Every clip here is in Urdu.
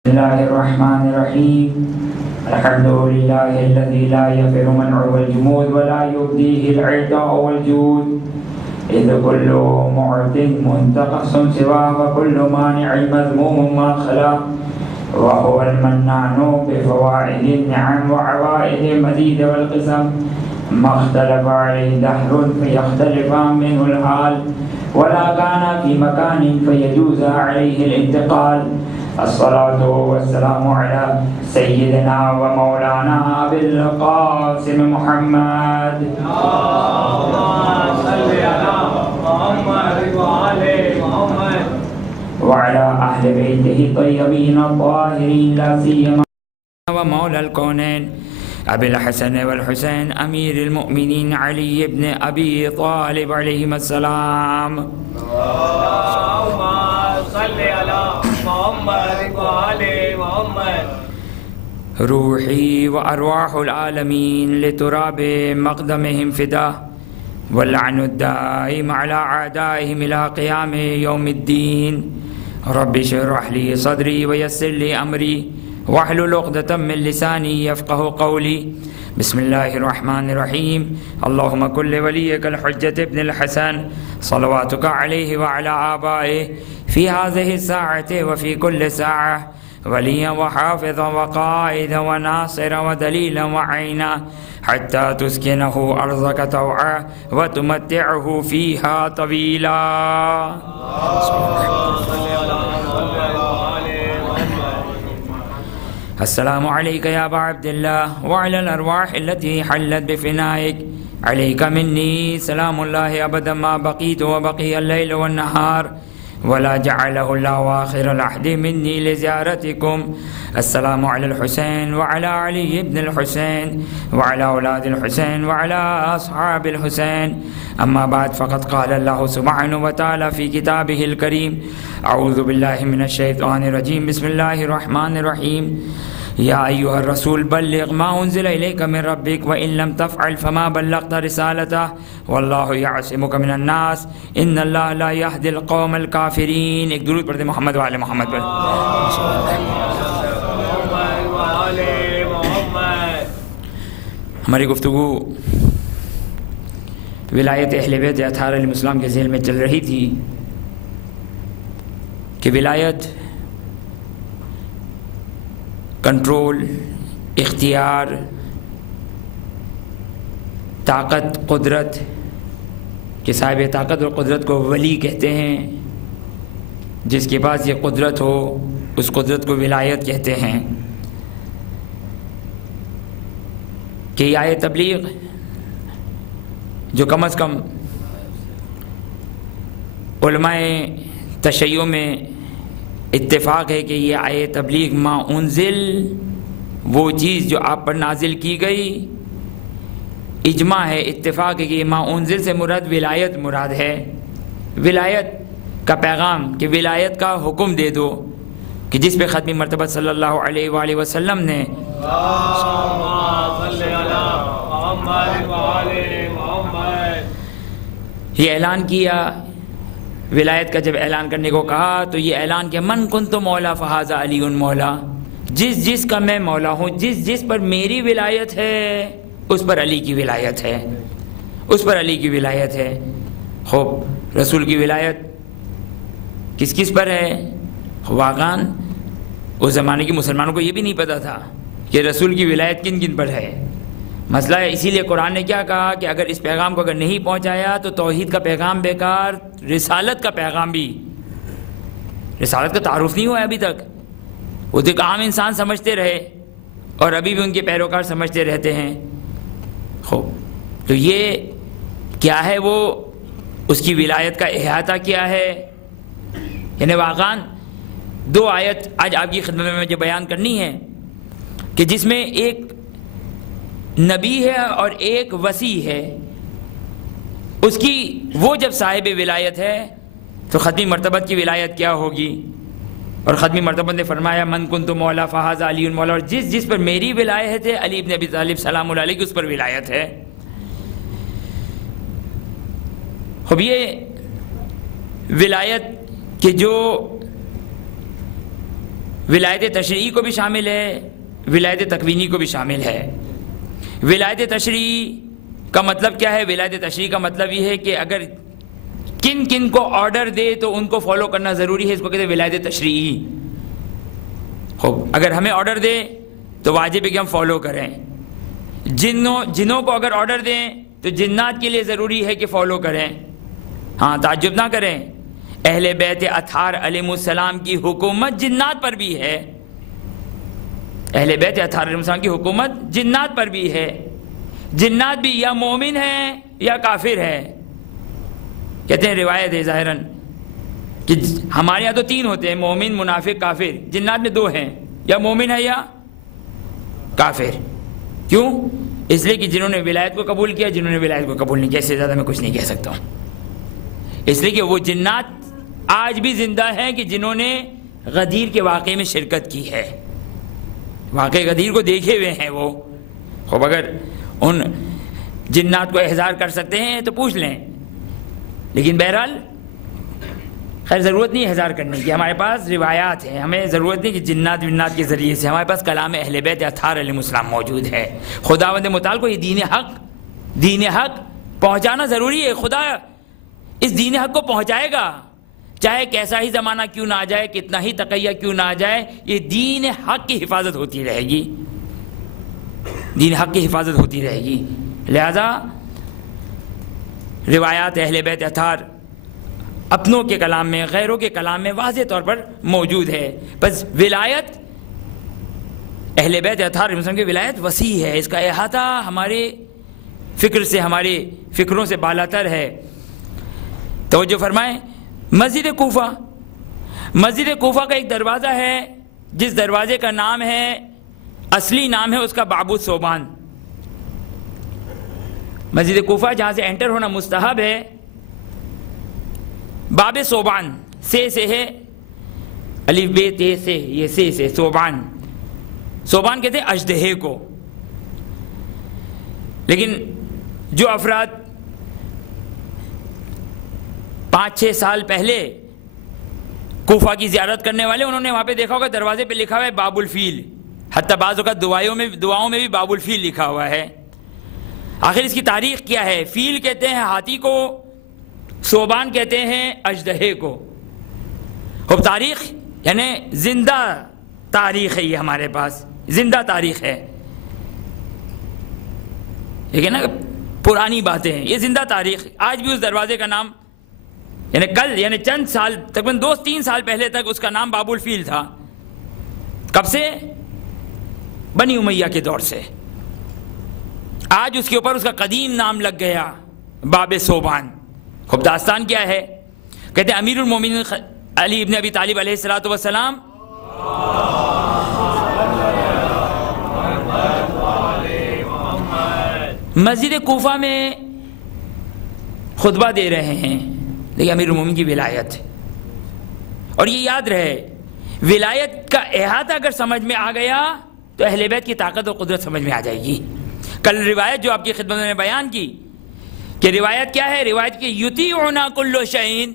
بسم الله الرحمن الرحيم. الحمد لله الذي لا يفر منعه الجمود ولا يبديه العطاء والجود، إذ كل معد منتقص سواه وكل مانع مذموم ما خلا، وهو المنان بفوائد النعم وعوائد المزيد والقسم، ما اختلف عليه دهر فيختلف منه الحال، ولا كان في مكان فيجوز عليه الانتقال. الصلاة والسلام على سيدنا ومولانا أبي القاسم محمد وعلى أهل بيته الطيبين الطاهرين، لا سيما ومولى الكونين أبي الحسن والحسين أمير المؤمنين علي بن أبي طالب عليهما السلام. اللهم صل على محمد وآل محمد. روحي وأرواح العالمين لتراب مقدمهم فداه، واللعن الدائم على أعدائهم إلى قيام يوم الدين. رب اشرح لي صدري ويسر لي أمري واحلل عقدة من لساني يفقه قولي. بسم الله الرحمن الرحيم. اللهم كن لوليك الحجة ابن الحسن صلواتك عليه وعلى آبائه في هذه الساعة وفي كل ساعة وليا وحافظا وقائدا وناصرا ودليلا وعينا، حتى تسكنه أرضك طوعا وتمتعه فيها طويلا. السلام عليك يا أبا عبد الله وعلى الأرواح التي حلت بفنائك. عليك مني سلام الله أبدا ما بقيت وبقي الليل والنهار، ولا جعله الله آخر العهد مني لزيارتكم. السلام على الحسين وعلى علي بن الحسين وعلى أولاد الحسين وعلى أصحاب الحسين. أما بعد، فقد قال الله سبحانه وتعالى في كتابه الكريم: أعوذ بالله من الشيطان الرجيم، بسم الله الرحمن الرحيم. يا أيها الرسول بلغ ما أنزل إليك من ربك وإن لم تفعل فما بلغت رسالته والله يعصمك من الناس إن الله لا يهدي القوم الكافرين. ایک درود پڑھتے محمد وعلى محمد پر. ہماری گفتگو ولایت اہل بیت اطہار علیہ السلام کے ذیل میں چل رہی تھی کہ ولایت کنٹرول، اختیار، طاقت، قدرت کہ صاحب طاقت اور قدرت کو ولی کہتے ہیں. جس کے پاس یہ قدرت ہو اس قدرت کو ولایت کہتے ہیں. کہ یہ آیت تبلیغ جو کم از کم علماء تشیع میں اتفاق ہے کہ یہ آیت تبلیغ ما انزل، وہ چیز جو آپ پر نازل کی گئی، اجماع ہے، اتفاق ہے کہ ما انزل سے مراد ولایت مراد ہے. ولایت کا پیغام کہ ولایت کا حکم دے دو، کہ جس پہ ختم مرتبہ صلی اللہ علیہ وآلہ وسلم نے یہ اعلان کیا. ولایت کا جب اعلان کرنے کو کہا تو یہ اعلان کہ من کنت مولا فہذا علی مولا، جس کا میں مولا ہوں، جس پر میری ولایت ہے اس پر علی کی ولایت ہے، اس پر علی کی ولایت ہے. خوب رسول کی ولایت کس پر ہے؟ واقعاً اس زمانے کے مسلمانوں کو یہ بھی نہیں پتہ تھا کہ رسول کی ولایت کن پر ہے. مسئلہ ہے، اسی لیے قرآن نے کیا کہا کہ اگر اس پیغام کو اگر نہیں پہنچایا تو توحید کا پیغام بیکار، رسالت کا پیغام بھی، رسالت کا تعارف نہیں ہوا ابھی تک. وہ تو ایک عام انسان سمجھتے رہے اور ابھی بھی ان کے پیروکار سمجھتے رہتے ہیں. خوب، تو یہ کیا ہے؟ وہ اس کی ولایت کا احاطہ کیا ہے؟ یعنی واقعاً دو آیت آج آپ کی خدمت میں مجھے بیان کرنی ہے کہ جس میں ایک نبی ہے اور ایک وصی ہے. اس کی وہ جب صاحب ولایت ہے تو ختمی مرتبت کی ولایت کیا ہوگی؟ اور ختمی مرتبت نے فرمایا من کنت مولا فہذا علی مولا، اور جس پر میری ولایت ہے علی ابن ابی طالب سلام اللہ علیہ کی اس پر ولایت ہے. اب یہ ولایت کہ جو ولایت تشریعی کو بھی شامل ہے، ولایت تکوینی کو بھی شامل ہے۔ ولایت تشریعی کا مطلب کیا ہے؟ ولایت تشریعی کا مطلب یہ ہے کہ اگر کن کن کو آرڈر دے تو ان کو فالو کرنا ضروری ہے، اس کو کہتے ہیں ولایت تشریعی۔ خوب، اگر ہمیں آرڈر دے تو واجب ہے کہ ہم فالو کریں۔ جنوں کو اگر آرڈر دیں تو جنات کے لیے ضروری ہے کہ فالو کریں۔ ہاں، تعجب نہ کریں، اہل بیت اطہار علیہ السلام کی حکومت جنات پر بھی ہے، اہل بیت اطہار علیہ السلام کی حکومت جنات پر بھی ہے۔ جنات بھی یا مومن ہیں یا کافر ہیں۔ کہتے ہیں روایت ہے ظاہراً کہ ہمارے یہاں تو 3 ہوتے ہیں، مومن، منافق، کافر۔ جنات میں 2 ہیں، یا مومن ہے یا کافر۔ کیوں؟ اس لیے کہ جنہوں نے ولایت کو قبول کیا، جنہوں نے ولایت کو قبول نہیں کیا، اس سے زیادہ میں کچھ نہیں کہہ سکتا ہوں۔ اس لیے کہ وہ جنات آج بھی زندہ ہیں کہ جنہوں نے غدیر کے واقعے میں شرکت کی ہے، واقعہ غدیر کو دیکھے ہوئے ہیں وہ۔ خوب، اگر ان جنات کو احضار کر سکتے ہیں تو پوچھ لیں، لیکن بہرحال خیر ضرورت نہیں احضار کرنے کی، ہمارے پاس روایات ہیں، ہمیں ضرورت نہیں کہ جنات ونات کے ذریعے سے، ہمارے پاس کلام اہل بیت اطہار علیہ السلام موجود ہے۔ خداوند متعال کو یہ دین حق پہنچانا ضروری ہے۔ خدا اس دین حق کو پہنچائے گا، چاہے کیسا ہی زمانہ کیوں نہ آ جائے، کتنا ہی تقیہ کیوں نہ آ جائے، یہ دین حق کی حفاظت ہوتی رہے گی، دین حق کی حفاظت ہوتی رہے گی۔ لہذا روایات اہل بیت اطہار اپنوں کے کلام میں، غیروں کے کلام میں واضح طور پر موجود ہے۔ بس ولایت اہل بیت اطہار مسلم کی ولایت وسیع ہے، اس کا احاطہ ہمارے فکر سے، ہمارے فکروں سے بالاتر ہے۔ توجہ فرمائیں، مسجد کوفہ، مسجد کوفہ کا ایک دروازہ ہے جس دروازے کا نام ہے، اصلی نام ہے اس کا باب الصوبان۔ مسجد کوفہ جہاں سے انٹر ہونا مستحب ہے، باب صوبان، سے ہے، الف بے تے سے، یہ سے صوبان، صوبان کہتے ہیں اژدہے کو۔ لیکن جو افراد 5-6 سال پہلے کوفہ کی زیارت کرنے والے، انہوں نے وہاں پہ دیکھا ہوگا دروازے پہ لکھا ہوا ہے باب الفیل، حتیٰ بعض اوقات دعاؤں میں بھی باب الفیل لکھا ہوا ہے۔ آخر اس کی تاریخ کیا ہے؟ فیل کہتے ہیں ہاتھی کو، صوبان کہتے ہیں اژدہے کو۔ اب تاریخ یعنی زندہ تاریخ ہے، یہ ہمارے پاس زندہ تاریخ ہے، لیکن نا پرانی باتیں ہیں، یہ زندہ تاریخ۔ آج بھی اس دروازے کا نام، یعنی کل، یعنی چند سال، تقریباً 2-3 سال پہلے تک اس کا نام باب الفیل تھا۔ کب سے؟ بنی امیہ کے دور سے۔ آج اس کے اوپر اس کا قدیم نام لگ گیا، باب صوبان۔ خب داستان کیا ہے؟ کہتے ہیں امیر المومنین علی ابن ابی طالب علیہ السلام مسجد کوفہ میں خطبہ دے رہے ہیں، لیکن امیر المومنین کی ولایت، اور یہ یاد رہے، ولایت کا احاطہ اگر سمجھ میں آ گیا تو اہل بیت کی طاقت و قدرت سمجھ میں آ جائے گی۔ کل روایت جو آپ کی خدمت میں بیان کی کہ روایت کیا ہے؟ روایت کی یطیعنا کل شیء،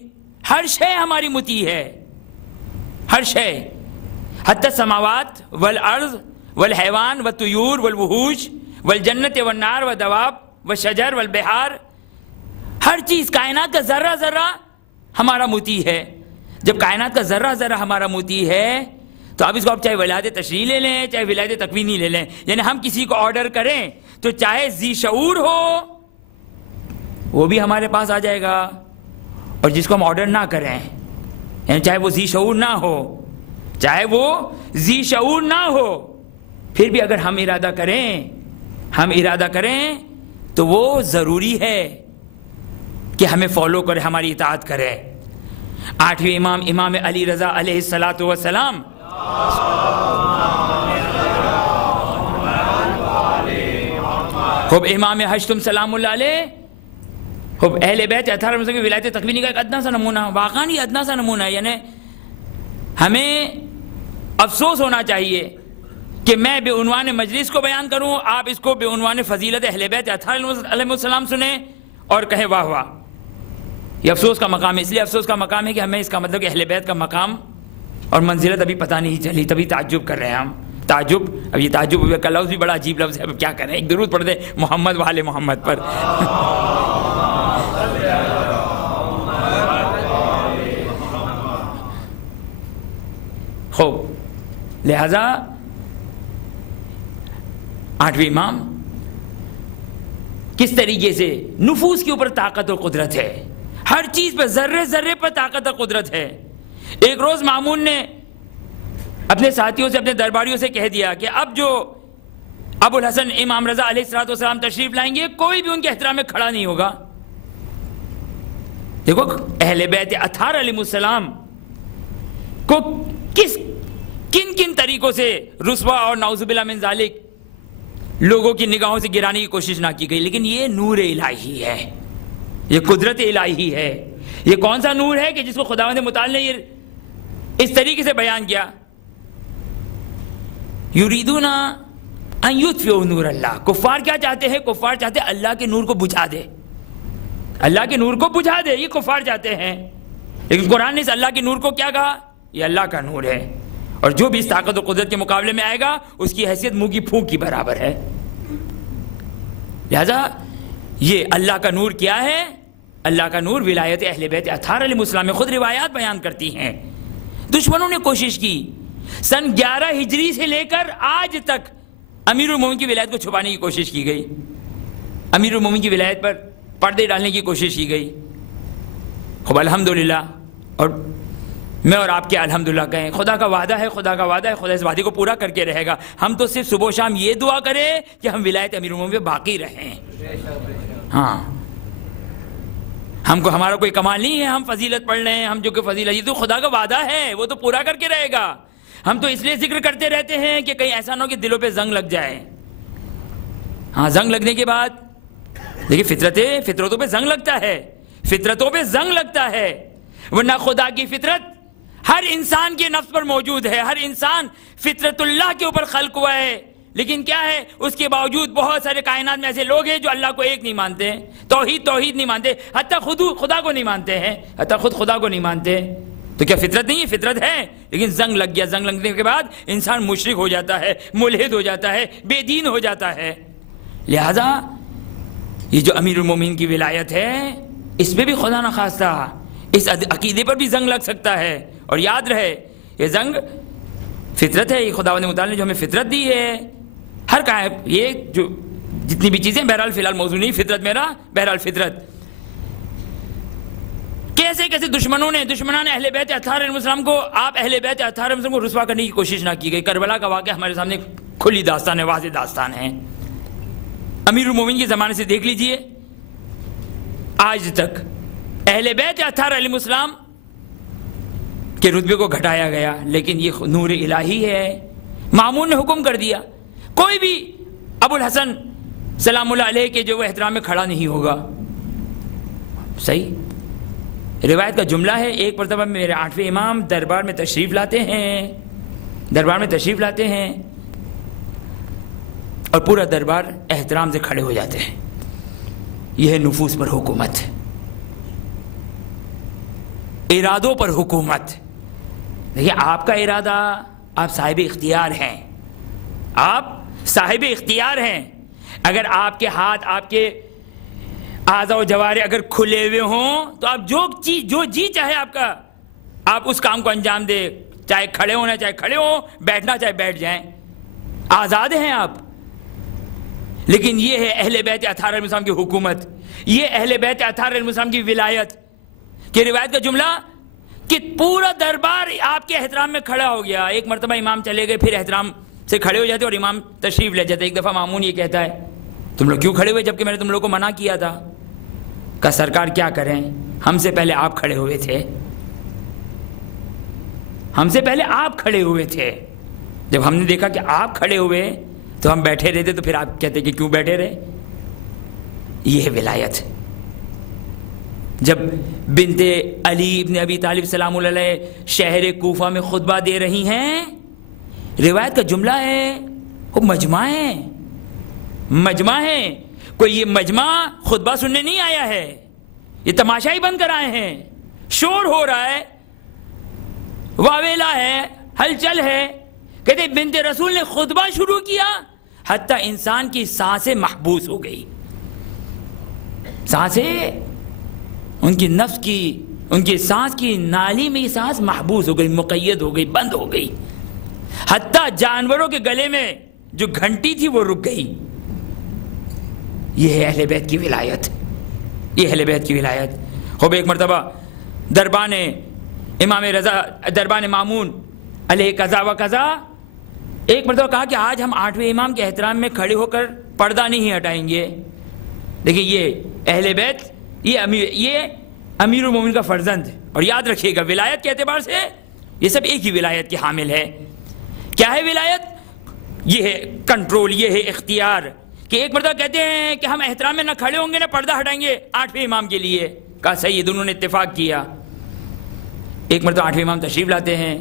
ہر شے ہماری مطیع ہے، ہر شے، حتی السماوات والارض والحیوان والطیور والوحوش والجنت والنار والدواب والشجر والبحار، ہر چیز، کائنات کا ذرہ ذرہ ہمارا مطیع ہے۔ جب کائنات کا ذرہ ذرہ ہمارا مطیع ہے تو اب اس کو آپ چاہے ولایت تشریعی لے لیں، چاہے ولایت تکوینی لے لیں، یعنی ہم کسی کو آرڈر کریں تو چاہے ذی شعور ہو وہ بھی ہمارے پاس آ جائے گا، اور جس کو ہم آرڈر نہ کریں، یعنی چاہے وہ ذی شعور نہ ہو، چاہے وہ ذی شعور نہ ہو، پھر بھی اگر ہم ارادہ کریں تو وہ ضروری ہے کہ ہمیں فالو کرے، ہماری اطاعت کرے۔ 8ویں امام علی رضا علیہ السلام خوب امام ہشتم سلام اللہ علیہ، خوب اہل بیت اطہار کی ولایت تکوینی کا ایک ادنا سا نمونہ، واقعاً یہ ادنا سا نمونہ ہے۔ یعنی ہمیں افسوس ہونا چاہیے کہ میں بے عنوان مجلس کو بیان کروں، آپ اس کو بے عنوان فضیلت اہل بیت اطہار علیہ السلام سنیں اور کہیں واہ واہ۔ یہ افسوس کا مقام ہے، اس لیے افسوس کا مقام ہے کہ ہمیں اس کا مطلب کہ اہل بیت کا مقام اور منزلت ابھی پتہ نہیں چلی، تبھی تعجب کر رہے ہیں ہم. تعجب، اب یہ تعجب کا لفظ بھی بڑا عجیب لفظ ہے، اب کیا کریں، ایک درود پڑھ دیں محمد والے محمد پر. خوب، لہذا 8ویں امام کس طریقے سے نفوس کے اوپر طاقت و قدرت ہے، ہر چیز پہ ذرے ذرے پر طاقت و قدرت ہے. ایک روز مامون نے اپنے ساتھیوں سے، اپنے درباریوں سے کہہ دیا کہ اب جو ابو الحسن امام رضا علیہ السلام تشریف لائیں گے، کوئی بھی ان کے احترام میں کھڑا نہیں ہوگا. دیکھو اہل بیت اطہار علیہ السلام کو کن کن طریقوں سے رسوا اور نعوذ باللہ من ذالک لوگوں کی نگاہوں سے گرانے کی کوشش نہ کی گئی. لیکن یہ نور الہی ہے، یہ قدرت الہی ہے. یہ کون سا نور ہے کہ جس کو خداوند متعال نے یہ اس طریقے سے بیان کیا، یریدون ان یطفئوا نور اللہ. کفار کیا چاہتے ہیں؟ کفار چاہتے ہیں اللہ کے نور کو بجھا دے، اللہ کے نور کو بجھا دے، یہ کفار چاہتے ہیں. لیکن قرآن نے اس اللہ کے نور کو کیا کہا؟ یہ اللہ کا نور ہے، اور جو بھی اس طاقت و قدرت کے مقابلے میں آئے گا اس کی حیثیت منہ کی پھونک کی برابر ہے. لہذا یہ اللہ کا نور کیا ہے؟ اللہ کا نور ولایت اہل بیت اطہار علیہ السلام میں خود روایات بیان کرتی ہیں. دشمنوں نے کوشش کی سن 11 ہجری سے لے کر آج تک امیر المومنین کی ولایت کو چھپانے کی کوشش کی گئی، امیر المومنین کی ولایت پر پردے ڈالنے کی کوشش کی گئی. خب الحمدللہ، اور میں اور آپ کے الحمدللہ کہیں، خدا کا وعدہ ہے، خدا کا وعدہ ہے، خدا اس وعدے کو پورا کر کے رہے گا. ہم تو صرف صبح و شام یہ دعا کریں کہ ہم ولایت امیر المومنین پہ باقی رہیں. ہاں، ہم کو ہمارا کوئی کمال نہیں ہے، ہم فضیلت پڑھ رہے ہیں، ہم جو کہ فضیلت، یہ تو خدا کا وعدہ ہے، وہ تو پورا کر کے رہے گا. ہم تو اس لیے ذکر کرتے رہتے ہیں کہ کہیں ایسا نہ ہو کہ دلوں پہ زنگ لگ جائے. ہاں، زنگ لگنے کے بعد دیکھیے فطرتوں پہ زنگ لگتا ہے، فطرتوں پہ زنگ لگتا ہے، ورنہ خدا کی فطرت ہر انسان کے نفس پر موجود ہے. ہر انسان فطرت اللہ کے اوپر خلق ہوا ہے، لیکن کیا ہے، اس کے باوجود بہت سارے کائنات میں ایسے لوگ ہیں جو اللہ کو ایک نہیں مانتے، توحید نہیں مانتے، حتیٰ خود خدا کو نہیں مانتے ہیں، حتیٰ خود خدا کو نہیں مانتے. تو کیا فطرت نہیں ہے؟ فطرت ہے، لیکن زنگ لگ گیا. زنگ لگنے کے بعد انسان مشرک ہو جاتا ہے، ملحد ہو جاتا ہے، بے دین ہو جاتا ہے. لہذا یہ جو امیر المومنین کی ولایت ہے، اس پہ بھی خدا نہ خواستہ اس عقیدے پر بھی زنگ لگ سکتا ہے. اور یاد رہے، یہ زنگ فطرت ہے، یہ خداوند متعال نے جو ہمیں فطرت دی ہے، ہر کائنات، یہ جو جتنی بھی چیزیں، بہرحال فی الحال موضوع نہیں، فطرت میرا، بہرحال فطرت. کیسے کیسے دشمنان اہل بیت اطہار علیہ السلام کو، آپ اہل بیت اطہار علیہ السلام کو رسوا کرنے کی کوشش نہ کی گئی. کربلا کا واقعہ ہمارے سامنے کھلی داستان ہے، واضح داستان ہے. امیر المومنین کے زمانے سے دیکھ لیجئے آج تک اہل بیت اطہار علیہ السلام کے رتبے کو گھٹایا گیا. لیکن یہ نور الہی ہے. مامون نے حکم کر دیا کوئی بھی ابو الحسن سلام اللہ علیہ کے جو وہ احترام میں کھڑا نہیں ہوگا. صحیح روایت کا جملہ ہے، ایک مرتبہ میرے 8ویں امام دربار میں تشریف لاتے ہیں اور پورا دربار احترام سے کھڑے ہو جاتے ہیں. یہ ہے نفوس پر حکومت، ارادوں پر حکومت. دیکھیے آپ کا ارادہ، آپ صاحب اختیار ہیں، آپ صاحب اختیار ہیں. اگر آپ کے ہاتھ، آپ کے اعضاء و جوارح اگر کھلے ہوئے ہوں تو آپ جو جی چاہے آپ اس کام کو انجام دیں، چاہے کھڑے ہونا چاہے کھڑے ہوں، بیٹھنا چاہے بیٹھ جائیں، آزاد ہیں آپ. لیکن یہ ہے اہل بیت اطہار علیہ السلام کی حکومت، یہ اہل بیت اطہار علیہ السلام کی ولایت. کہ روایت کا جملہ کہ پورا دربار آپ کے احترام میں کھڑا ہو گیا. ایک مرتبہ امام چلے گئے، پھر احترام سے کھڑے ہو جاتے اور امام تشریف لے جاتے. ایک دفعہ مامون یہ کہتا ہے تم لوگ کیوں کھڑے ہوئے جبکہ میں نے تم لوگوں کو منع کیا تھا؟ کہا سرکار کیا کریں، ہم سے پہلے آپ کھڑے ہوئے تھے، ہم سے پہلے آپ کھڑے ہوئے تھے. جب ہم نے دیکھا کہ آپ کھڑے ہوئے تو ہم بیٹھے رہتے، تو پھر آپ کہتے کہ کیوں بیٹھے رہے. یہ ہے ولایت. جب بنت علی ابن ابی طالب سلام اللہ علیہ شہر کوفہ میں خطبہ دے رہی ہیں، روایت کا جملہ ہے وہ مجمع ہے. کوئی یہ مجمع خطبہ سننے نہیں آیا ہے، یہ تماشا ہی بند کر آئے ہیں. شور ہو رہا ہے، واویلا ہے، ہلچل ہے. کہتے بنت رسول نے خطبہ شروع کیا، حتیٰ انسان کی سانسیں محبوس ہو گئی. سانسیں، ان کی نفس کی، ان کی سانس کی نالی میں سانس محبوس ہو گئی، مقید ہو گئی، بند ہو گئی. حتیٰ جانوروں کے گلے میں جو گھنٹی تھی وہ رک گئی. یہ ہے اہل بیت کی ولایت، یہ اہل بیت کی ولایت. خوب ایک مرتبہ دربان امام رضا، دربان مامون علیہ قضا و قضا، ایک مرتبہ کہا کہ آج ہم 8ویں امام کے احترام میں کھڑے ہو کر پردہ نہیں ہٹائیں گے. دیکھیں یہ اہل بیت، یہ امیر المومنین کا فرزند. اور یاد رکھیے گا ولایت کے اعتبار سے یہ سب ایک ہی ولایت کے حامل ہے. کیا ہے ولایت؟ یہ ہے کنٹرول، یہ ہے اختیار. کہ ایک مرتبہ کہتے ہیں کہ ہم احترام میں نہ کھڑے ہوں گے نہ پردہ ہٹائیں گے 8ویں امام کے لیے. کہا صحیح، دونوں نے اتفاق کیا. ایک مرتبہ 8ویں امام تشریف لاتے ہیں.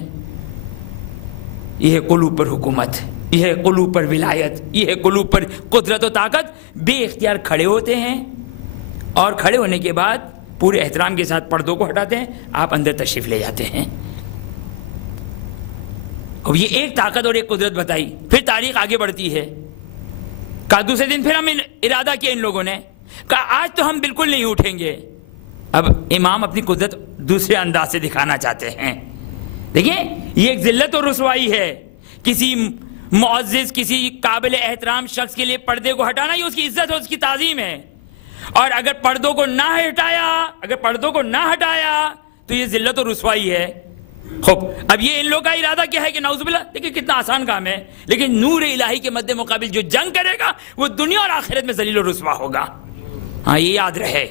یہ ہے قلوب پر حکومت، یہ ہے قلوب پر ولایت، یہ ہے قلوب پر قدرت و طاقت. بے اختیار کھڑے ہوتے ہیں اور کھڑے ہونے کے بعد پورے احترام کے ساتھ پردوں کو ہٹاتے ہیں. آپ اندر تشریف لے جاتے ہیں. اب یہ ایک طاقت اور ایک قدرت بتائی. پھر تاریخ آگے بڑھتی ہے. کہا دوسرے دن پھر ہم ارادہ کیا ان لوگوں نے، کہا آج تو ہم بالکل نہیں اٹھیں گے. اب امام اپنی قدرت دوسرے انداز سے دکھانا چاہتے ہیں. دیکھیں یہ ایک ذلت اور رسوائی ہے. کسی معزز، کسی قابل احترام شخص کے لیے پردے کو ہٹانا یہ اس کی عزت اور اس کی تعظیم ہے. اور اگر پردوں کو نہ ہٹایا، اگر پردوں کو نہ ہٹایا تو یہ ذلت اور رسوائی ہے. خوب اب یہ ان لوگوں کا ارادہ کیا ہے کہ نعوذ باللہ، دیکھیں کتنا آسان کام ہے، لیکن نور الہی کے مد مقابل جو جنگ کرے گا وہ دنیا اور آخرت میں ذلیل و رسوا ہوگا. ہاں یہ یاد رہے،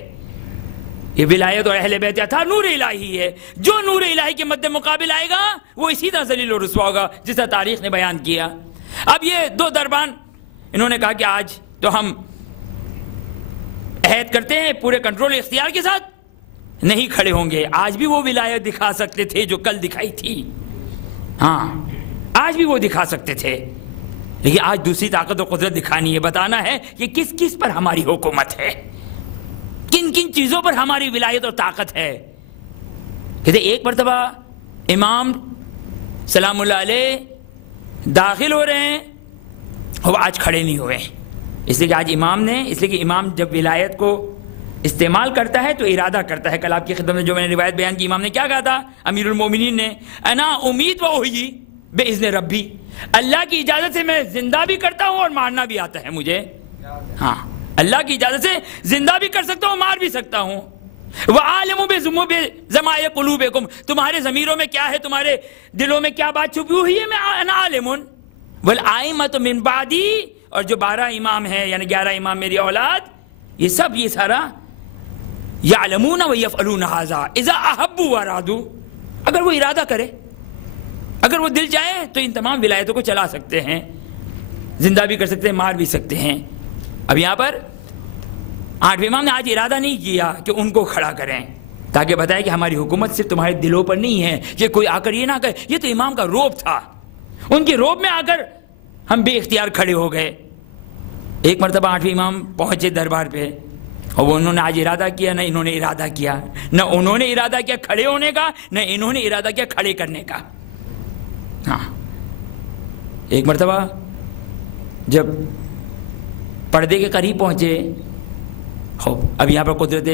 یہ ولایت اور اہل بیت تھا نور الہی ہے. جو نور الہی کے مد مقابل آئے گا وہ اسی طرح ذلیل و رسوا ہوگا جس طرح تاریخ نے بیان کیا. اب یہ دو دربان انہوں نے کہا کہ آج تو ہم عہد کرتے ہیں پورے کنٹرول اختیار کے ساتھ نہیں کھڑے ہوں گے. آج بھی وہ ولایت دکھا سکتے تھے جو کل دکھائی تھی. ہاں آج بھی وہ دکھا سکتے تھے، لیکن آج دوسری طاقت و قدرت دکھانی ہے. بتانا ہے کہ کس کس پر ہماری حکومت ہے، کن کن چیزوں پر ہماری ولایت اور طاقت ہے. کہتے ایک مرتبہ امام سلام اللہ علیہ داخل ہو رہے ہیں اور آج کھڑے نہیں ہوئے. اس لیے کہ آج امام نے، اس لیے کہ امام جب ولایت کو استعمال کرتا ہے تو ارادہ کرتا ہے. کل آپ کی خدمت میں جو میں نے روایت بیان کی، امام نے کیا کہا تھا؟ امیر المومنین نے انا امید و احیی باذن ربی، اللہ کی اجازت سے میں زندہ بھی کرتا ہوں اور مارنا بھی آتا ہے مجھے. ہاں اللہ کی اجازت سے زندہ بھی کر سکتا ہوں، مار بھی سکتا ہوں. وعالم بضمائر قلوبکم، تمہارے ضمیروں میں کیا ہے، تمہارے دلوں میں کیا بات چھپی ہوئی ہے، میں انا عالم. والائمۃ من بعدی، اور جو 12 امام ہیں یعنی 11 امام میری اولاد، یہ سب یہ سارا یعلمون و یفعلون ھذا اذا احبوا وارادوا، اگر وہ ارادہ کرے، اگر وہ دل چاہے تو ان تمام ولایتوں کو چلا سکتے ہیں، زندہ بھی کر سکتے ہیں، مار بھی سکتے ہیں. اب یہاں پر 8ویں امام نے آج ارادہ نہیں کیا کہ ان کو کھڑا کریں، تاکہ بتائے کہ ہماری حکومت صرف تمہارے دلوں پر نہیں ہے. کہ کوئی آ کر یہ نہ کہے یہ تو امام کا روب تھا، ان کے روب میں آ کر ہم بے اختیار کھڑے ہو گئے. ایک مرتبہ 8ویں امام پہنچے دربار پہ اور وہ انہوں نے آج ارادہ کیا، نہ انہوں نے ارادہ کیا، نہ انہوں نے ارادہ کیا کھڑے ہونے کا، نہ انہوں نے ارادہ کیا کھڑے کرنے کا. ہاں ایک مرتبہ جب پردے کے قریب پہنچے، اب یہاں پر قدرت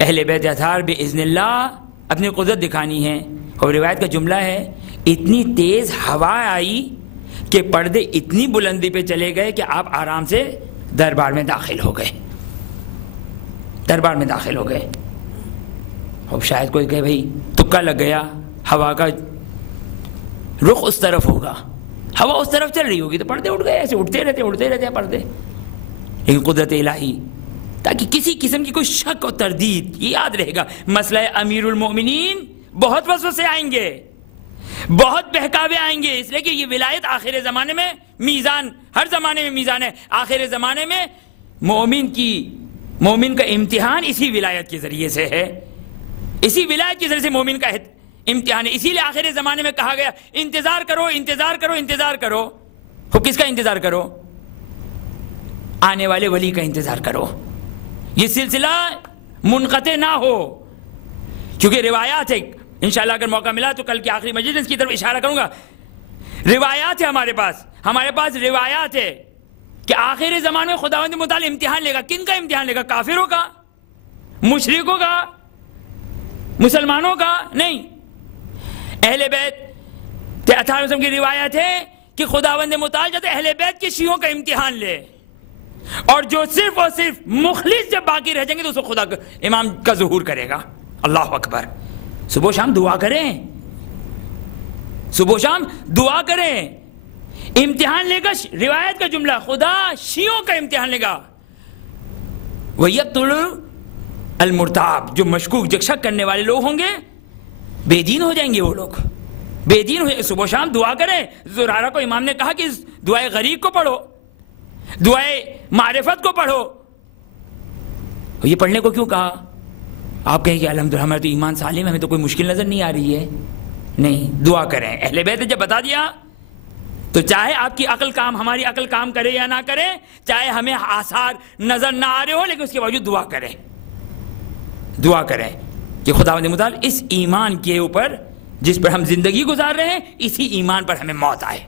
اہل بیت اطہار باذن اللہ اپنی قدرت دکھانی ہے. اور روایت کا جملہ ہے اتنی تیز ہوا آئی کہ پردے اتنی بلندی پہ چلے گئے کہ آپ آرام سے دربار میں داخل ہو گئے، دربار میں داخل ہو گئے. اب شاید کوئی کہے بھائی تکا لگ گیا، ہوا کا رخ اس طرف ہوگا، ہوا اس طرف چل رہی ہوگی تو پردے اٹھ گئے. ایسے اٹھتے رہتے ہیں پردے. لیکن قدرت الہی، تاکہ کسی قسم کی کوئی شک و تردید، یہ یاد رہے گا مسئلہ امیر المومنین بہت وسوسے آئیں گے، بہت بہکاوے آئیں گے. اس لیے کہ یہ ولایت آخر زمانے میں میزان، ہر زمانے میں میزان ہے. آخر زمانے میں مومن کا امتحان اسی ولایت کے ذریعے سے ہے، اسی ولایت کے ذریعے سے مومن کا امتحان ہے. اسی لیے آخر زمانے میں کہا گیا انتظار کرو انتظار کرو انتظار کرو. وہ کس کا انتظار کرو؟ آنے والے ولی کا انتظار کرو. یہ سلسلہ منقطع نہ ہو، کیونکہ روایات ہے انشاءاللہ اگر موقع ملا تو کل کی آخری مجلس کی طرف اشارہ کروں گا. روایات ہے ہمارے پاس روایات ہے کہ آخر زمانے میں خداوند متعال امتحان لے گا. کن کا امتحان لے گا؟ کافروں کا، مشرکوں کا، مسلمانوں کا نہیں. اہل بیت 18 کی روایت ہے کہ خداوند متعال جاتے اہل بیت کے شیعوں کا امتحان لے، اور جو صرف اور صرف مخلص جب باقی رہ جائیں گے تو اس کو خدا امام کا ظہور کرے گا. اللہ اکبر. صبح و شام دعا کریں، صبح و شام دعا کریں. امتحان لے گا. روایت کا جملہ، خدا شیعوں کا امتحان لے گا. وَيَقْتُلُ الْمُرْتَابِ، جو مشکوک جو شک کرنے والے لوگ ہوں گے بے دین ہو جائیں گے. وہ لوگ بے دین ہو جائیں گے. صبح و شام دعا کریں. زرارہ کو امام نے کہا کہ دعائے غریب کو پڑھو، دعائے معرفت کو پڑھو. یہ پڑھنے کو کیوں کہا؟ آپ کہیں کہ الحمدللہ ہمارا تو ایمان سالم ہے، ہمیں تو کوئی مشکل نظر نہیں آ رہی ہے. نہیں، دعا کریں. اہل بیت نے جب بتا دیا تو چاہے آپ کی عقل کام، ہماری عقل کام کرے یا نہ کرے، چاہے ہمیں آثار نظر نہ آ رہے ہو، لیکن اس کے باوجود دعا کریں. دعا کریں کہ خداوند متعال اس ایمان کے اوپر جس پر ہم زندگی گزار رہے ہیں، اسی ایمان پر ہمیں موت آئے.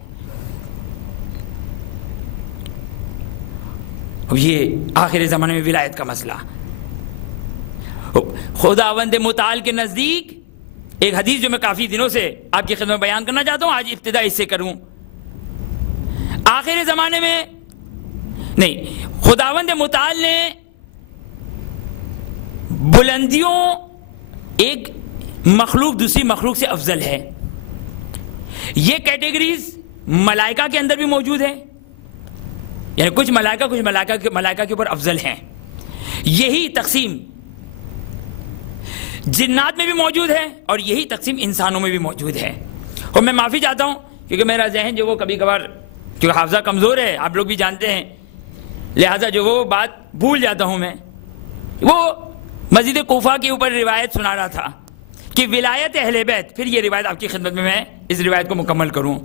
اب یہ آخر زمانے میں ولایت کا مسئلہ. خداوند متعال کے نزدیک ایک حدیث جو میں کافی دنوں سے آپ کی خدمت میں بیان کرنا چاہتا ہوں، آج ابتدا اس سے کروں. آخر زمانے میں نہیں، خداوند متعال نے بلندیوں، ایک مخلوق دوسری مخلوق سے افضل ہے، یہ کیٹیگریز ملائکہ کے اندر بھی موجود ہے. یعنی کچھ ملائکہ کے اوپر افضل ہیں. یہی تقسیم جنات میں بھی موجود ہے اور یہی تقسیم انسانوں میں بھی موجود ہے. اور میں معافی چاہتا ہوں کیونکہ میرا ذہن جو وہ کبھی کبھار کیونکہ حافظہ کمزور ہے، آپ لوگ بھی جانتے ہیں، لہٰذا جو وہ بات بھول جاتا ہوں میں. وہ مسجد کوفہ کے اوپر روایت سنا رہا تھا کہ ولایت اہل بیت. پھر یہ روایت آپ کی خدمت میں اس روایت کو مکمل کروں.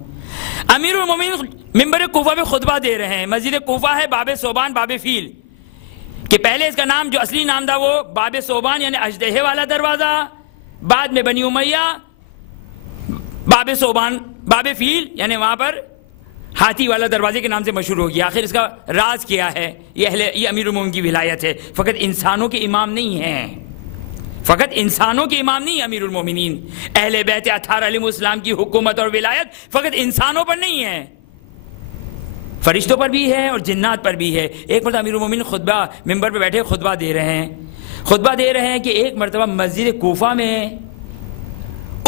امیر المومنین ممبر کوفہ میں خطبہ دے رہے ہیں. مسجد کوفہ ہے باب صوبان باب فیل، کہ پہلے اس کا نام جو اصلی نام تھا وہ باب صوبان یعنی اژدہے والا دروازہ، بعد میں بنی امیہ باب صوبان باب فیل یعنی وہاں پر ہاتھی والا دروازے کے نام سے مشہور ہو گیا. آخر اس کا راز کیا ہے؟ یہ امیر المومنین کی ولایت ہے. فقط انسانوں کے امام نہیں ہیں، فقط انسانوں کے امام نہیں امیر المومنین. اہل بیت اطہار علیہ السلام کی حکومت اور ولایت فقط انسانوں پر نہیں ہے، فرشتوں پر بھی ہے اور جنات پر بھی ہے. ایک مرتبہ امیر المومنین خطبہ ممبر پہ بیٹھے خطبہ دے رہے ہیں کہ ایک مرتبہ مسجد کوفہ میں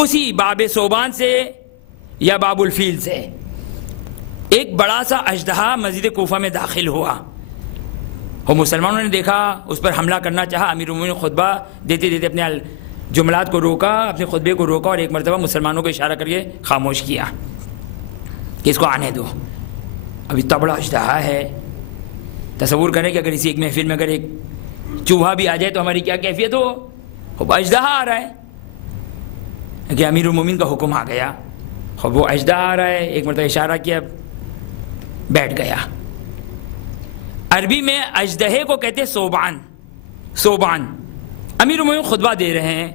اسی باب صوبان سے یا باب الفیل سے ایک بڑا سا اژدہا مسجد کوفہ میں داخل ہوا، اور مسلمانوں نے دیکھا، اس پر حملہ کرنا چاہا. امیر المومنین نے خطبہ دیتے دیتے اپنے جملات کو روکا، اپنے خطبے کو روکا، اور ایک مرتبہ مسلمانوں کو اشارہ کر کے خاموش کیا کہ اس کو آنے دو. اب اتنا بڑا اژدہا ہے، تصور کریں کہ اگر اسی ایک محفل میں اگر ایک چوہا بھی آ جائے تو ہماری کیا کیفیت ہو. وہ اژدہا آ رہا ہے کہ امیر المومنین کا حکم آ گیا. خب وہ اژدہا آ رہا ہے، ایک مرتبہ اشارہ کیا، بیٹھ گیا. عربی میں اژدہے کو کہتے صوبان. امیر المومنین خطبہ دے رہے ہیں.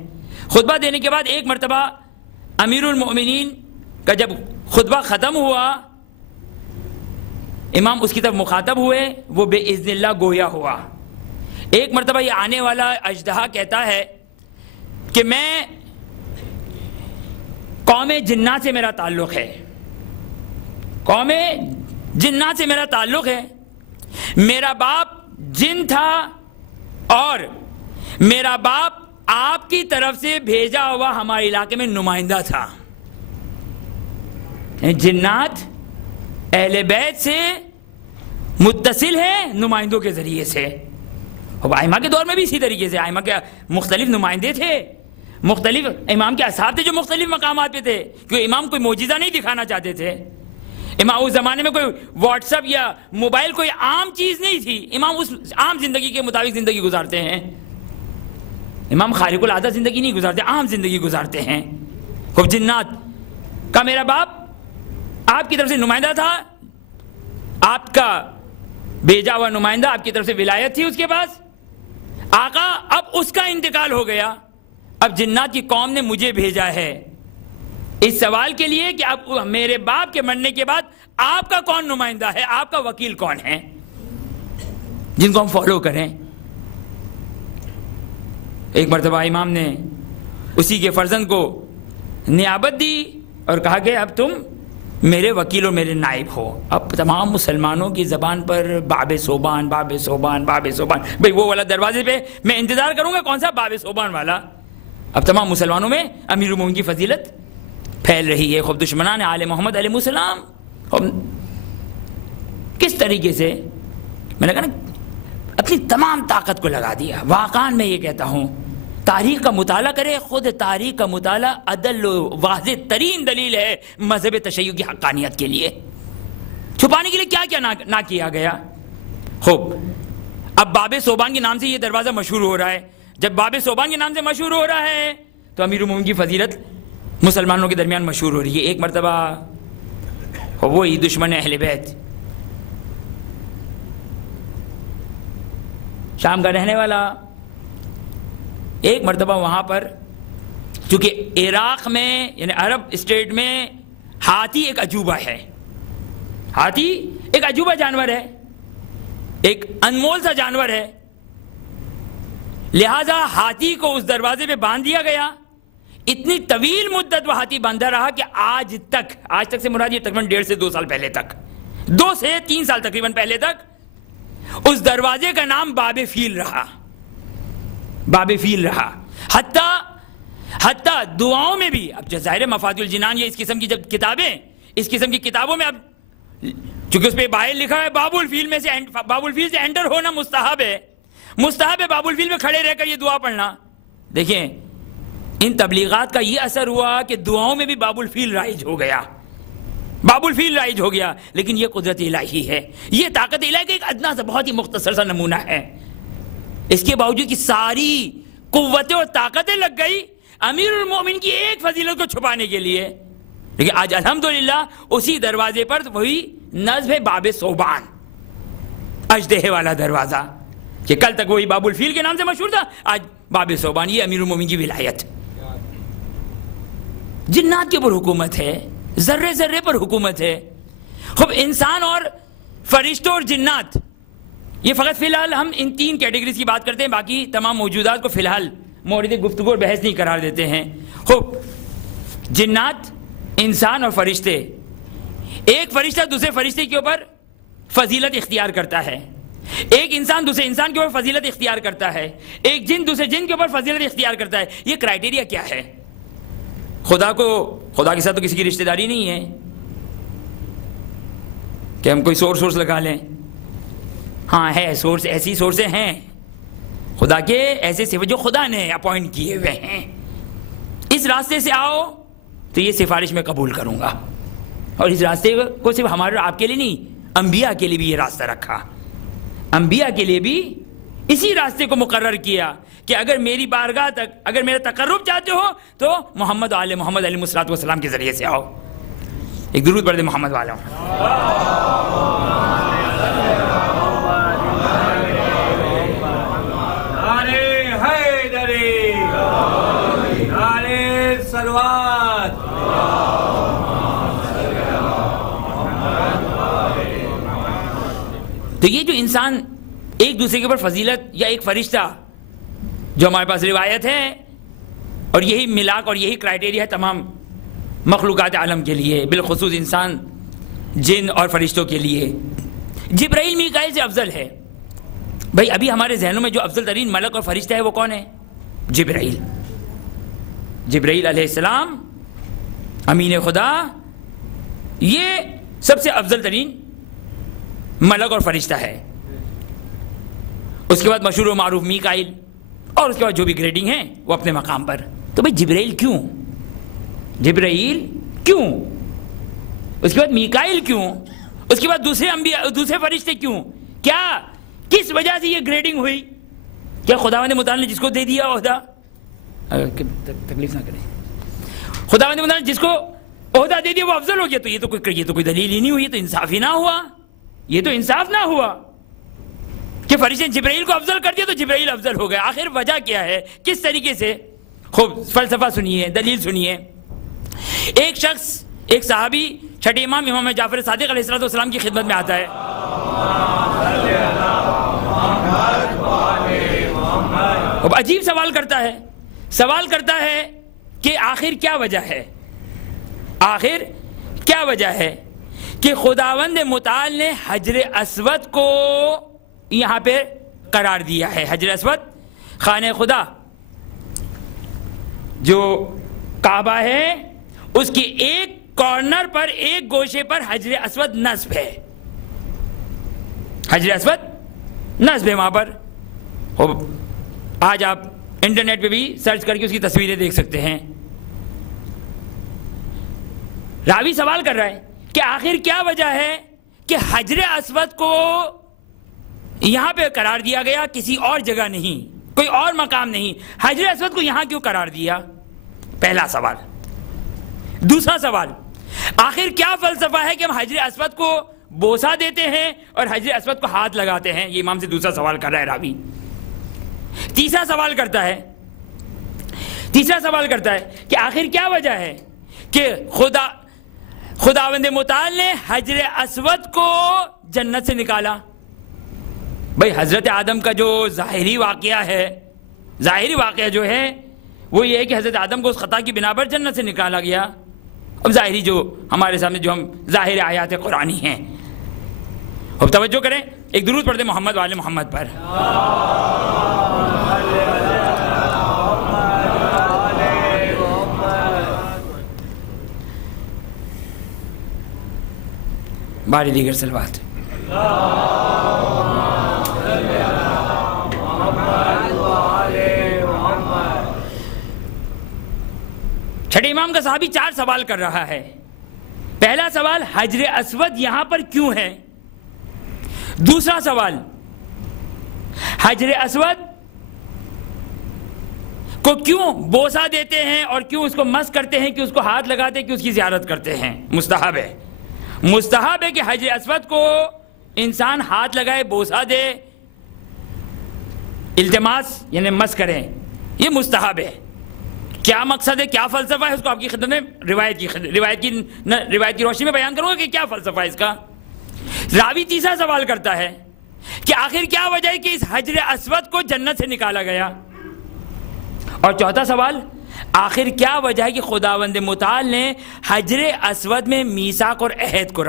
خطبہ دینے کے بعد ایک مرتبہ امیر المومنین کا جب خطبہ ختم ہوا، امام اس کی طرف مخاطب ہوئے، وہ بے اذن اللہ گویا ہوا. ایک مرتبہ یہ آنے والا اژدہا کہتا ہے کہ میں قوم جنات سے میرا تعلق ہے، قوم جنات سے میرا تعلق ہے. میرا باپ جن تھا اور میرا باپ آپ کی طرف سے بھیجا ہوا ہمارے علاقے میں نمائندہ تھا. جنات اہل بیت سے متصل ہے نمائندوں کے ذریعے سے. اب ائمہ کے دور میں بھی اسی طریقے سے ائمہ کے مختلف نمائندے تھے، مختلف امام کے اصحاب تھے جو مختلف مقامات پہ تھے، کیونکہ امام کوئی معجزہ نہیں دکھانا چاہتے تھے. امام اس زمانے میں کوئی واٹس ایپ یا موبائل کوئی عام چیز نہیں تھی. امام اس عام زندگی کے مطابق زندگی گزارتے ہیں. امام خارق العادہ زندگی نہیں گزارتے، عام زندگی گزارتے ہیں. خب جنات کا میرا باپ آپ کی طرف سے نمائندہ تھا، آپ کا بھیجا ہوا نمائندہ آپ کی طرف سے ولایت تھی اس کے پاس. آقا اب اس کا انتقال ہو گیا، اب جنات کی قوم نے مجھے بھیجا ہے اس سوال کے لیے کہ اب میرے باپ کے مرنے کے بعد آپ کا کون نمائندہ ہے, آپ کا وکیل کون ہے جن کو ہم فالو کریں. ایک مرتبہ امام نے اسی کے فرزند کو نیابت دی اور کہا کہ اب تم میرے وکیل اور میرے نائب ہو. اب تمام مسلمانوں کی زبان پر باب صوبان باب صوبان باب صوبان, بھئی وہ والا دروازے پہ میں انتظار کروں گا کون سا باب صوبان والا. اب تمام مسلمانوں میں امیر المومنین کی فضیلت پھیل رہی ہے. خود دشمنان آل محمد علیہ السلام کس طریقے سے, میں نے کہا نا, اپنی تمام طاقت کو لگا دیا. واقعا میں یہ کہتا ہوں تاریخ کا مطالعہ کرے, خود تاریخ کا مطالعہ عدل واضح ترین دلیل ہے مذہب تشیع کی حقانیت کے لیے. چھپانے کے لیے کیا کیا نہ کیا گیا. خوب اب باب صوبان کے نام سے یہ دروازہ مشہور ہو رہا ہے. جب باب صوبان کے نام سے مشہور ہو رہا ہے تو امیر المومنین کی فضیلت مسلمانوں کے درمیان مشہور ہو رہی ہے. ایک مرتبہ وہی دشمن اہل بیت, شام کا رہنے والا, ایک مرتبہ وہاں پر, چونکہ عراق میں یعنی عرب اسٹیٹ میں ہاتھی ایک عجوبہ ہے, ہاتھی ایک عجوبہ جانور ہے, ایک انمول سا جانور ہے, لہذا ہاتھی کو اس دروازے پہ باندھ دیا گیا. اتنی طویل مدت وہ ہاتھی باندھا رہا کہ آج تک سے مراد یہ تقریباً 1.5 سے 2 سال پہلے تک, 2 سے 3 سال تقریباً پہلے تک اس دروازے کا نام باب فیل رہا, باب فیل رہا. حتیٰ دعاؤں میں بھی, اب ظاہر مفاتیح الجنان یہ اس قسم کی جب کتابیں, اس قسم کی کتابوں میں اب چونکہ اس پہ باہر لکھا ہے باب الفیل میں سے, باب الفیل سے انٹر ہونا مستحب ہے, مستحب ہے باب الفیل میں کھڑے رہ کر یہ دعا پڑھنا. دیکھیں ان تبلیغات کا یہ اثر ہوا کہ دعاؤں میں بھی باب الفیل رائج ہو گیا, باب الفیل رائج ہو گیا. لیکن یہ قدرت الہی ہے, یہ طاقت الہی کا ایک ادنا سا بہت ہی مختصر سا نمونہ ہے. اس کے باوجود کی ساری قوتیں اور طاقتیں لگ گئی امیر المومنین کی ایک فضیلت کو چھپانے کے لیے. لیکن آج الحمدللہ اسی دروازے پر وہی نصب ہے باب صوبان, اژدہے والا دروازہ, کہ کل تک وہی باب الفیل کے نام سے مشہور تھا, آج باب صوبان. یہ امیر المومنین کی ولایت. جنات کے اوپر حکومت ہے, ذرے ذرے پر حکومت ہے. خوب انسان اور فرشتوں اور جنات, یہ فقط فی الحال ہم ان 3 کیٹیگریز کی بات کرتے ہیں, باقی تمام موجودات کو فی الحال مورد گفتگو اور بحث نہیں قرار دیتے ہیں. خوب جنات, انسان اور فرشتے, ایک فرشتہ دوسرے فرشتے کے اوپر فضیلت اختیار کرتا ہے, ایک انسان دوسرے انسان کے اوپر فضیلت اختیار کرتا ہے, ایک جن دوسرے جن کے اوپر فضیلت اختیار کرتا ہے. یہ کرائٹیریا کیا ہے؟ خدا کے ساتھ تو کسی کی رشتہ داری نہیں ہے کہ ہم کوئی سورس لگا لیں. ہاں ہے سورس, ایسی سورسیں ہیں خدا کے, ایسے صفت جو خدا نے اپوائنٹ کیے ہوئے ہیں. اس راستے سے آؤ تو یہ سفارش میں قبول کروں گا. اور اس راستے کو صرف ہمارے آپ کے لیے نہیں, انبیاء کے لیے بھی یہ راستہ رکھا. انبیاء کے لیے بھی اسی راستے کو مقرر کیا کہ اگر میری بارگاہ تک, اگر میرا تقرب چاہتے ہو تو محمد آل محمد علیہ الصلوۃ والسلام کے ذریعے سے آؤ. ایک درود پڑھ دیں محمد والوں. تو یہ جو انسان ایک دوسرے کے اوپر فضیلت, یا ایک فرشتہ جو ہمارے پاس روایت ہے, اور یہی ملاک اور یہی کرائٹیریا ہے تمام مخلوقات عالم کے لیے, بالخصوص انسان, جن اور فرشتوں کے لیے. جبرائیل میکائیل سے افضل ہے. بھائی ابھی ہمارے ذہنوں میں جو افضل ترین ملک اور فرشتہ ہے وہ کون ہے؟ جبرائیل. جبرائیل علیہ السلام امین خدا, یہ سب سے افضل ترین ملک اور فرشتہ ہے. اس کے بعد مشہور و معروف میکائیل, اور اس کے بعد جو بھی گریڈنگ ہیں وہ اپنے مقام پر. تو بھائی جبرائیل کیوں, جبرائیل کیوں, اس کے بعد میکائیل کیوں, اس کے بعد دوسرے انبیاء, دوسرے فرشتے کیوں, کیا کس وجہ سے یہ گریڈنگ ہوئی؟ کیا خداوند متعال نے جس کو دے دیا عہدہ, تکلیف نہ کریں, خداوند متعال جس کو عہدہ دے دیا وہ افضل ہو گیا؟ تو یہ تو کوئی دلیل ہی نہیں ہوئی, یہ تو انصاف ہی نہ ہوا, یہ تو انصاف نہ ہوا کہ فرشتے نے جبرائیل کو افضل کر دیا تو جبرائیل افضل ہو گیا. آخر وجہ کیا ہے, کس طریقے سے؟ خوب فلسفہ سنیے، دلیل سنیے. ایک شخص، ایک صحابی چھٹے امام امام جعفر صادق علیہ السلام کی خدمت میں آتا ہے. اب عجیب سوال کرتا ہے کہ آخر کیا وجہ ہے، آخر کیا وجہ ہے کہ خداوند متعال نے حجر اسود کو یہاں پہ قرار دیا ہے. حجر اسود خانہ خدا جو کعبہ ہے اس کی ایک کارنر پر، ایک گوشے پر حجر اسود نصب ہے. حجر اسود نصب ہے وہاں پر. آج آپ انٹرنیٹ پہ بھی سرچ کر کے اس کی تصویریں دیکھ سکتے ہیں. راوی سوال کر رہا ہے کہ آخر کیا وجہ ہے کہ حجر اسود کو یہاں پہ قرار دیا گیا، کسی اور جگہ نہیں، کوئی اور مقام نہیں، حجر اسود کو یہاں کیوں قرار دیا؟ پہلا سوال. دوسرا سوال، آخر کیا فلسفہ ہے کہ ہم حجر اسود کو بوسہ دیتے ہیں اور حجر اسود کو ہاتھ لگاتے ہیں؟ یہ امام سے دوسرا سوال کر رہا ہے راوی. تیسرا سوال کرتا ہے کہ آخر کیا وجہ ہے کہ خداوند متعال نے حجر اسود کو جنت سے نکالا؟ بھائی حضرت آدم کا جو ظاہری واقعہ جو ہے وہ یہ ہے کہ حضرت آدم کو اس خطا کی بنا پر جنت سے نکالا گیا. اب ظاہری جو ہمارے سامنے جو ہم ظاہر آیات قرآنی ہیں، اب توجہ کریں، ایک درود پڑھتے محمد والے محمد پر. باری دیگر صلوات. چھٹے امام کا صحابی 4 سوال کر رہا ہے. پہلا سوال، حجر اسود یہاں پر کیوں ہے؟ دوسرا سوال، حجر اسود کو کیوں بوسہ دیتے ہیں اور کیوں اس کو مس کرتے ہیں، کیوں اس کو ہاتھ لگاتے ہیں، کیوں اس کی زیارت کرتے ہیں؟ مستحب ہے کہ حجر اسود کو انسان ہاتھ لگائے، بوسہ دے، التماس یعنی مس کریں، یہ مستحب ہے. کیا مقصد ہے، کیا فلسفہ ہے، اس کو آپ کی خدمت میں روایت کی روشنی میں بیان کروں گا کہ کیا فلسفہ ہے اس کا. راوی تیسرا سوال کرتا ہے کہ آخر کیا وجہ ہے کہ اس حجر اسود کو جنت سے نکالا گیا؟ اور چوتھا سوال، آخر کیا وجہ ہے کہ خداوند متعال نے حجر اسود میں میثاق اور عہد کو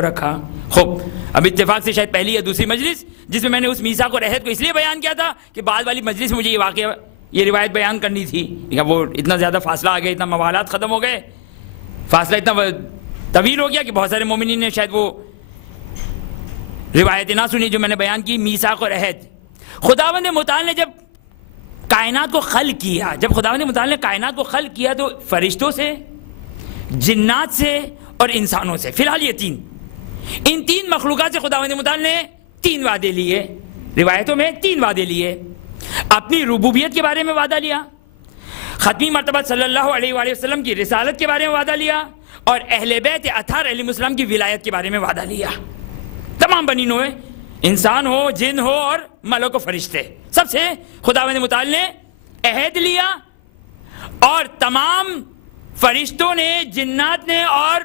رکھا؟ خوب، اب اتفاق سے شاید پہلی یا دوسری مجلس جس میں نے اس میثاق اور عہد کو اس لیے بیان کیا تھا کہ بعد والی مجلس میں مجھے یہ واقعہ، یہ روایت بیان کرنی تھی، وہ اتنا زیادہ فاصلہ آ گیا، اتنا موالات ختم ہو گئے، فاصلہ اتنا طویل ہو گیا کہ بہت سارے مومنین نے شاید وہ روایتیں نہ سنی جو میں نے بیان کی. میثاق اور عہد، خداوند متعال نے جب کائنات کو خلق کیا تو فرشتوں سے، جنات سے اور انسانوں سے، فی الحال یہ ان تین مخلوقات سے خداوند متعال نے 3 وعدے لیے. روایتوں میں 3 وعدے لیے. اپنی ربوبیت کے بارے میں وعدہ لیا، ختمی مرتبہ صلی اللہ علیہ وآلہ وسلم کی رسالت کے بارے میں وعدہ لیا، اور اہل بیت اطہار علیہ السلام کی ولایت کے بارے میں وعدہ لیا. تمام بنی نوع، انسان ہو، جن ہو اور ملک و فرشتے، سب سے خداوند متعال نے عہد لیا، اور تمام فرشتوں نے، جنات نے اور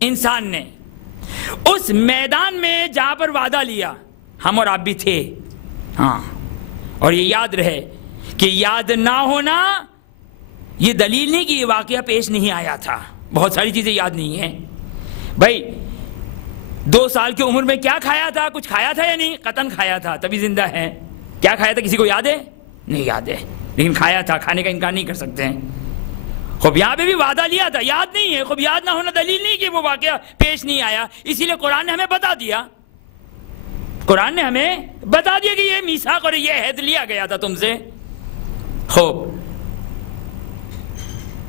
انسان نے اس میدان میں جہاں پر وعدہ لیا، ہم اور آپ بھی تھے. ہاں، اور یہ یاد رہے کہ یاد نہ ہونا یہ دلیل نہیں کہ یہ واقعہ پیش نہیں آیا تھا. بہت ساری چیزیں یاد نہیں ہیں. بھائی 2 سال کی عمر میں کیا کھایا تھا؟ کچھ کھایا تھا یا نہیں؟ قطن کھایا تھا، تبھی زندہ ہے. کیا کھایا تھا کسی کو یاد ہے؟ نہیں یاد ہے، لیکن کھایا تھا، کھانے کا انکار نہیں کر سکتے ہیں. خوب یہاں پہ بھی وعدہ لیا تھا، یاد نہیں ہے. خوب یاد نہ ہونا دلیل نہیں کہ وہ واقعہ پیش نہیں آیا. اسی لیے قرآن نے ہمیں بتا دیا کہ یہ میثاق اور یہ عہد لیا گیا تھا تم سے. خوب،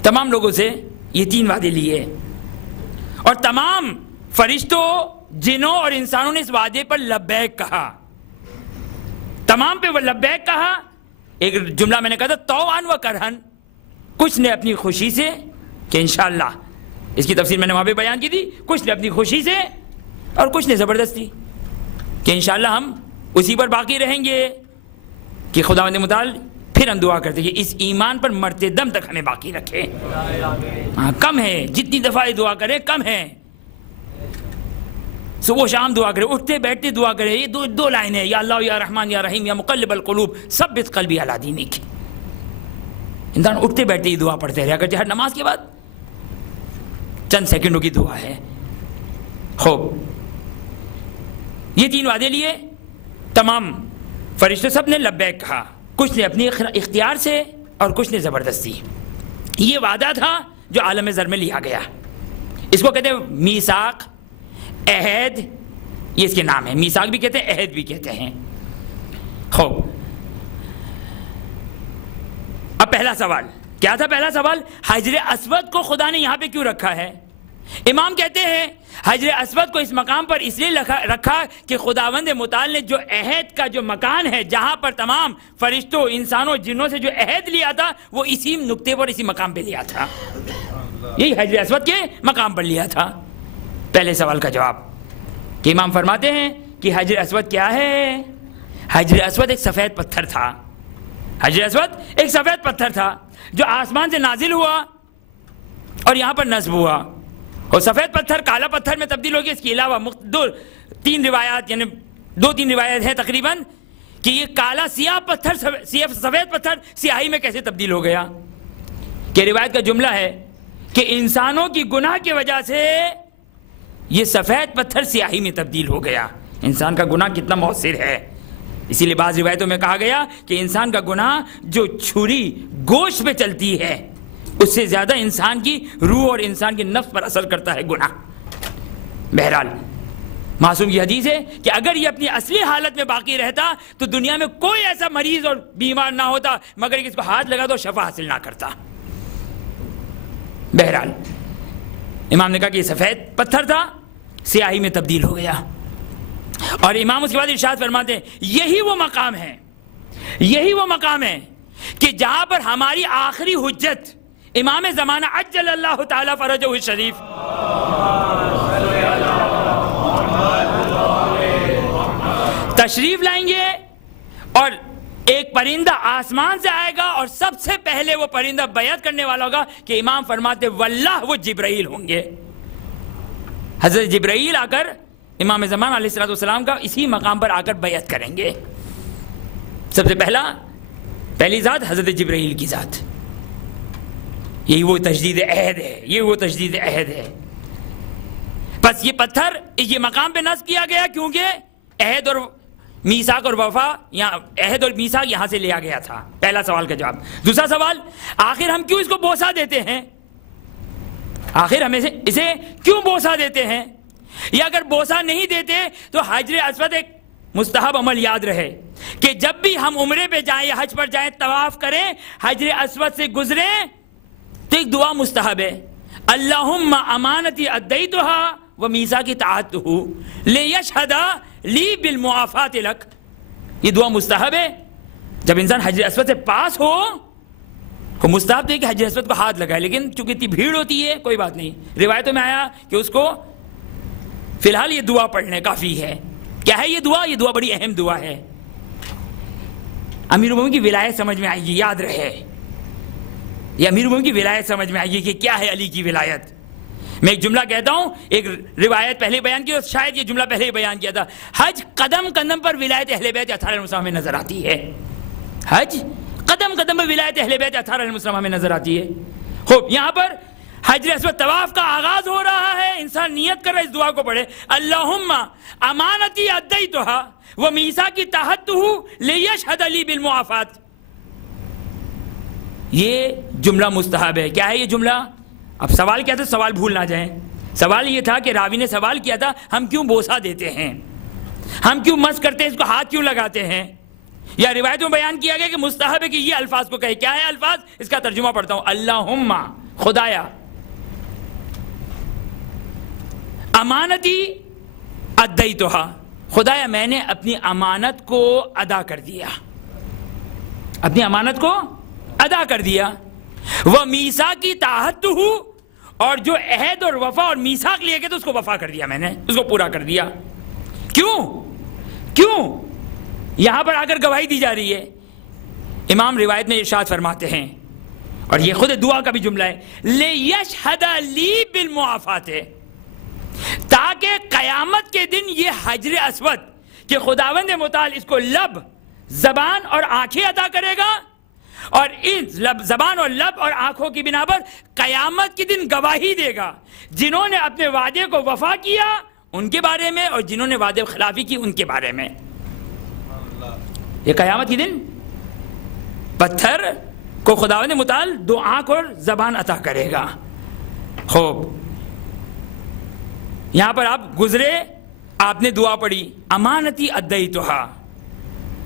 تمام لوگوں سے یہ 3 وعدے لیے، اور تمام فرشتوں، جنوں اور انسانوں نے اس وعدے پر لبیک کہا. تمام پہ وہ لبیک کہا. ایک جملہ میں نے کہا تھا طوعاً و کرہن، کچھ نے اپنی خوشی سے کہ انشاءاللہ، اس کی تفسیر میں نے وہاں پہ بیان کی تھی، کچھ نے اپنی خوشی سے اور کچھ نے زبردستی کہ انشاءاللہ ہم اسی پر باقی رہیں گے، کہ خداوند متعال پھر ہم دعا کرتے کہ اس ایمان پر مرتے دم تک ہمیں باقی رکھے. کم ہے جتنی دفعہ دعا کرے کم ہے. صبح شام دعا کرے, اٹھتے بیٹھتے دعا کرے. یہ دو لائنیں, یا اللہ یا رحمان یا رحیم یا مقلب القلوب ثبت قلبی علی دینک. انسان اٹھتے بیٹھتے یہ دعا پڑھتے رہا کرتے ہر نماز کے بعد. چند سیکنڈوں کی دعا ہے. خوب, یہ 3 وعدے لیے. تمام فرشتے سب نے لبیک کہا, کچھ نے اپنی اختیار سے اور کچھ نے زبردستی. یہ وعدہ تھا جو عالم زر میں لیا گیا. اس کو کہتے ہیں میثاق, عہد, یہ اس کے نام ہے. میثاق بھی کہتے ہیں, عہد بھی کہتے ہیں. خوب, اب پہلا سوال کیا تھا؟ پہلا سوال, حجر اسود کو خدا نے یہاں پہ کیوں رکھا ہے؟ امام کہتے ہیں حجر اسود کو اس مقام پر اس لیے رکھا کہ خداوند متعال نے جو عہد کا جو مکان ہے, جہاں پر تمام فرشتوں, انسانوں, جنوں سے جو عہد لیا تھا, وہ اسی نقطے پر, اسی مقام پہ لیا تھا. یہی حجر اسود کے مقام پر لیا تھا. پہلے سوال کا جواب کہ امام فرماتے ہیں کہ حجر اسود کیا ہے؟ حجر اسود ایک سفید پتھر تھا. حجر اسود ایک سفید پتھر تھا جو آسمان سے نازل ہوا اور یہاں پر نصب ہوا. اور سفید پتھر کالا پتھر میں تبدیل ہو گیا. اس کے علاوہ 2-3 روایات, یعنی 2-3 روایات ہیں تقریباً کہ یہ کالا سیاہ پتھر سفید پتھر سیاہی میں کیسے تبدیل ہو گیا. کہ روایت کا جملہ ہے کہ انسانوں کی گناہ کی وجہ سے یہ سفید پتھر سیاہی میں تبدیل ہو گیا. انسان کا گناہ کتنا مؤثر ہے. اسی لیے بعض روایتوں میں کہا گیا کہ انسان کا گناہ جو چھری گوشت پہ چلتی ہے اس سے زیادہ انسان کی روح اور انسان کے نفس پر اثر کرتا ہے گناہ. بہرحال معصوم کی حدیث ہے کہ اگر یہ اپنی اصلی حالت میں باقی رہتا تو دنیا میں کوئی ایسا مریض اور بیمار نہ ہوتا مگر کہ اس کو ہاتھ لگا تو شفا حاصل نہ کرتا. بہرحال امام نے کہا کہ یہ سفید پتھر تھا, سیاہی میں تبدیل ہو گیا. اور امام اس کے بعد ارشاد فرماتے ہیں یہی وہ مقام ہے, یہی وہ مقام ہے کہ جہاں پر ہماری آخری حجت امام زمانہ عجل اللہ تعالی فرجہ الشریف تشریف لائیں گے اور ایک پرندہ آسمان سے آئے گا اور سب سے پہلے وہ پرندہ بیعت کرنے والا ہوگا کہ امام فرماتے واللہ وہ جبرائیل ہوں گے. حضرت جبرائیل آ کر امام زمان علیہ السلام کا اسی مقام پر آ کر بیعت کریں گے. سب سے پہلی ذات حضرت جبرائیل کی ذات. یہی وہ تجدید عہد ہے, یہ وہ تجدید عہد ہے. بس یہ پتھر یہ مقام پہ نصب کیا گیا کیونکہ عہد اور میثاق اور وفا, یہاں عہد اور میثاق یہاں سے لیا گیا تھا. پہلا سوال کا جواب. دوسرا سوال, آخر ہم کیوں اس کو بوسہ دیتے ہیں؟ آخر ہم اسے کیوں بوسہ دیتے ہیں؟ یا اگر بوسہ نہیں دیتے تو حجر اسود ایک مستحب عمل یاد رہے کہ جب بھی ہم عمرے پہ جائیں یا حج پر جائیں, طواف کریں, حجر اسود سے گزریں تو ایک دعا مستحب ہے, اللہم امانتی ادیتها ومیثاقی طاعتہ لیشہد لی بالمعافات لک. یہ دعا مستحب ہے. جب انسان حجر اسود سے پاس ہو مستحب ہے کہ حجر اسود کو ہاتھ لگائے, لیکن چونکہ اتنی بھیڑ ہوتی ہے کوئی بات نہیں. روایتوں میں آیا کہ اس کو فی الحال یہ دعا پڑھنے کافی ہے. کیا ہے یہ دعا؟ یہ دعا بڑی اہم دعا ہے. امیر المومنین کی ولایت سمجھ میں آئے گی, یاد رہے یہ امیر المومنین کی ولایت سمجھ میں آئے گی کہ کیا ہے علی کی ولایت. میں ایک جملہ کہتا ہوں, ایک روایت پہلے بیان کی اور شاید یہ جملہ پہلے ہی بیان کیا تھا. حج قدم قدم پر ولایت اہل بیت اطہار المصطفیٰ میں نظر آتی ہے. حج قدم قدم پر ولایت اہل بیت اطہار المصطفیٰ میں نظر آتی ہے. خوب, یہاں پر حجر اسود طواف کا آغاز ہو رہا ہے. انسان نیت کر رہا ہے, اس دعا کو پڑھے, اللہم امانتی ادیتھا ومیثاقی طاعتہ لیشہد لی بالمعافات. یہ جملہ مستحب ہے. کیا ہے یہ جملہ؟ اب سوال کیا تھا, سوال بھول نہ جائیں. سوال یہ تھا کہ راوی نے سوال کیا تھا ہم کیوں بوسہ دیتے ہیں, ہم کیوں مس کرتے ہیں, اس کو ہاتھ کیوں لگاتے ہیں. یا روایت میں بیان کیا گیا کہ مستحب ہے کہ یہ الفاظ کو کہے. کیا ہے الفاظ؟ اس کا ترجمہ پڑھتا ہوں. اللہم خدایا امانتی ادیتھا, خدایا میں نے اپنی امانت کو ادا کر دیا, اپنی امانت کو ادا کر دیا. ومیثاقی طاعتہ, اور جو عہد اور وفا اور میثاق لیے گئے تو اس کو وفا کر دیا, میں نے اس کو پورا کر دیا. کیوں؟ یہاں پر آ کر گواہی دی جا رہی ہے امام روایت میں ارشاد فرماتے ہیں، اور یہ خود دعا کا بھی جملہ ہے، لِيَشْهَدَ لِي بِالْمُعَافَاتِ، تاکہ قیامت کے دن یہ حجر اسود کہ خداوند متعال اس کو لب، زبان اور آنکھیں عطا کرے گا، اور اس زبان اور لب اور آنکھوں کی بنا پر قیامت کے دن گواہی دے گا جنہوں نے اپنے وعدے کو وفا کیا ان کے بارے میں، اور جنہوں نے وعدے خلافی کی ان کے بارے میں۔ یہ قیامت کے دن پتھر کو خداوند متعال دو آنکھ اور زبان عطا کرے گا۔ خوب، یہاں پر آپ گزرے، آپ نے دعا پڑھی، امانتی ادیتھا۔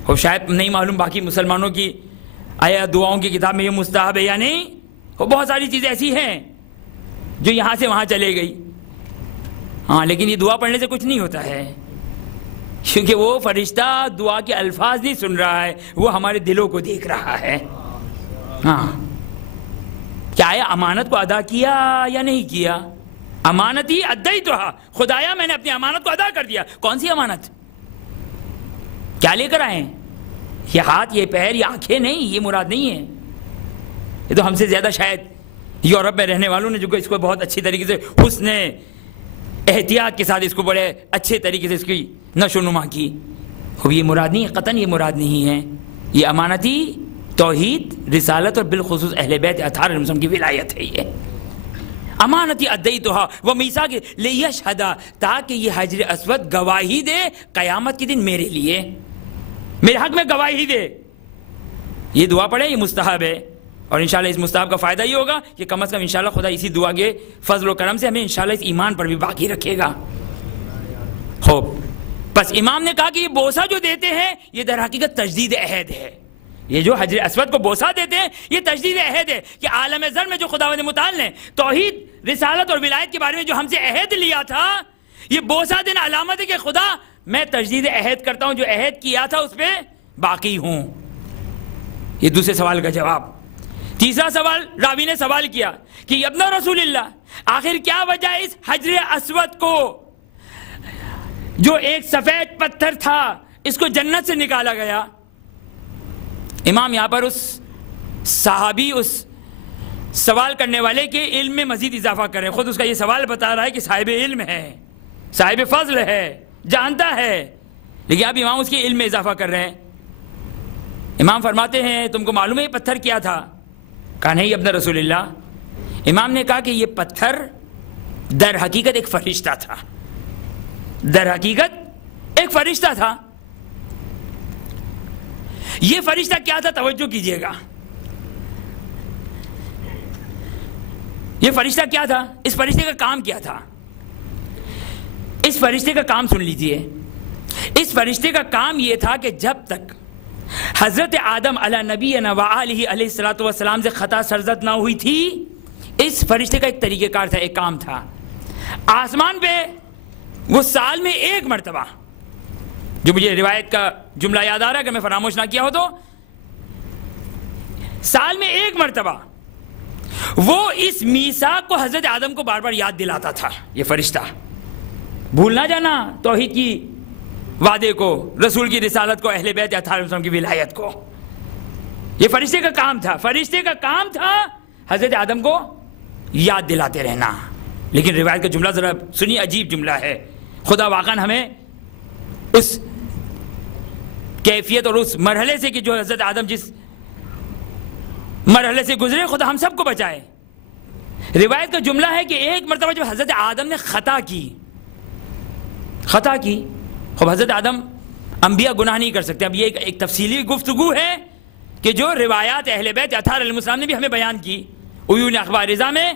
خوب، شاید نہیں معلوم باقی مسلمانوں کی آیا دعاؤں کی کتاب میں یہ مستحب ہے یا نہیں، وہ بہت ساری چیزیں ایسی ہیں جو یہاں سے وہاں چلے گئی، ہاں، لیکن یہ دعا پڑھنے سے کچھ نہیں ہوتا ہے، کیونکہ وہ فرشتہ دعا کے الفاظ نہیں سن رہا ہے، وہ ہمارے دلوں کو دیکھ رہا ہے۔ ہاں، کیا آیا امانت کو ادا کیا یا نہیں کیا؟ امانتی ادیتھا، خدایا میں نے اپنی امانت کو ادا کر دیا۔ کون سی امانت؟ کیا لے کر آئے؟ یہ ہاتھ، یہ پیر، یہ آنکھیں نہیں، یہ مراد نہیں ہے۔ یہ تو ہم سے زیادہ شاید یورپ میں رہنے والوں نے جو اس کو بہت اچھی طریقے سے حسن احتیاط کے ساتھ اس کو بڑے اچھے طریقے سے اس کی نشو و نما کی، خوب یہ مراد نہیں ہے، قطعاً یہ مراد نہیں ہے۔ یہ امانتی توحید، رسالت اور بالخصوص اہل بیت اطہار علیہم السلام کی ولایت ہے۔ یہ امانتی ادیتھا ومیثاق لیشہد، تاکہ یہ حجر اسود گواہی دے قیامت کے دن میرے لیے، میرے حق میں گواہی دے۔ یہ دعا پڑھے، یہ مستحب ہے، اور انشاءاللہ اس مستحب کا فائدہ یہ ہوگا کہ کم از کم انشاءاللہ خدا اسی دعا کے فضل و کرم سے ہمیں انشاءاللہ اس ایمان پر بھی باقی رکھے گا۔ خوب، بس امام نے کہا کہ یہ بوسہ جو دیتے ہیں یہ در حقیقت تجدید عہد ہے۔ یہ جو حجر اسود کو بوسہ دیتے ہیں یہ تجدید عہد ہے کہ عالم ذر میں جو خداوند متعال نے توحید، رسالت اور ولایت کے بارے میں جو ہم سے عہد لیا تھا، یہ بوسہ دینا علامت ہے کہ خدا میں تجدید عہد کرتا ہوں، جو عہد کیا تھا اس پہ باقی ہوں۔ یہ دوسرے سوال کا جواب۔ تیسرا سوال، راوی نے سوال کیا کہ ابن رسول اللہ، آخر کیا وجہ ہے اس حجر اسود کو، جو ایک سفید پتھر تھا، اس کو جنت سے نکالا گیا؟ امام یہاں پر اس صحابی، اس سوال کرنے والے کے علم میں مزید اضافہ کر رہے ہیں۔ خود اس کا یہ سوال بتا رہا ہے کہ صاحب علم ہے، صاحب فضل ہے، جانتا ہے، لیکن اب امام اس کے علم میں اضافہ کر رہے ہیں۔ امام فرماتے ہیں تم کو معلوم ہے یہ پتھر کیا تھا؟ کہا نہیں ابن رسول اللہ۔ امام نے کہا کہ یہ پتھر در حقیقت ایک فرشتہ تھا، در حقیقت ایک فرشتہ تھا۔ یہ فرشتہ کیا تھا؟ توجہ کیجئے گا، یہ فرشتہ کیا تھا؟ اس فرشتے کا کام کیا تھا؟ اس فرشتے کا کام سن لیجئے۔ اس فرشتے کا کام یہ تھا کہ جب تک حضرت آدم علی نبینا و آلہ علیہ الصلوۃ والسلام سے خطا سرزد نہ ہوئی تھی، اس فرشتے کا ایک طریقہ کار تھا، ایک کام تھا۔ آسمان پہ وہ سال میں ایک مرتبہ، جو مجھے روایت کا جملہ یاد آ رہا ہے کہ میں فراموش نہ کیا ہو تو، سال میں ایک مرتبہ وہ اس میثاق کو حضرت آدم کو بار بار یاد دلاتا تھا۔ یہ فرشتہ بھول نہ جانا توحید کی وعدے کو، رسول کی رسالت کو، اہل بیت اطہار علیہم السلام کی ولایت کو۔ یہ فرشتے کا کام تھا، فرشتے کا کام تھا حضرت آدم کو یاد دلاتے رہنا۔ لیکن روایت کا جملہ ذرا سنیے، عجیب جملہ ہے۔ خدا واقعاً ہمیں اس کیفیت اور اس مرحلے سے کہ جو حضرت آدم جس مرحلے سے گزرے، خدا ہم سب کو بچائے۔ روایت کا جملہ ہے کہ ایک مرتبہ جب حضرت آدم نے خطا کی، خوب حضرت آدم انبیاء گناہ نہیں کر سکتے۔ اب یہ ایک تفصیلی گفتگو ہے کہ جو روایات اہل بیت اطہار علیہ السلام نے بھی ہمیں بیان کی۔ عیون اخبار رضا میں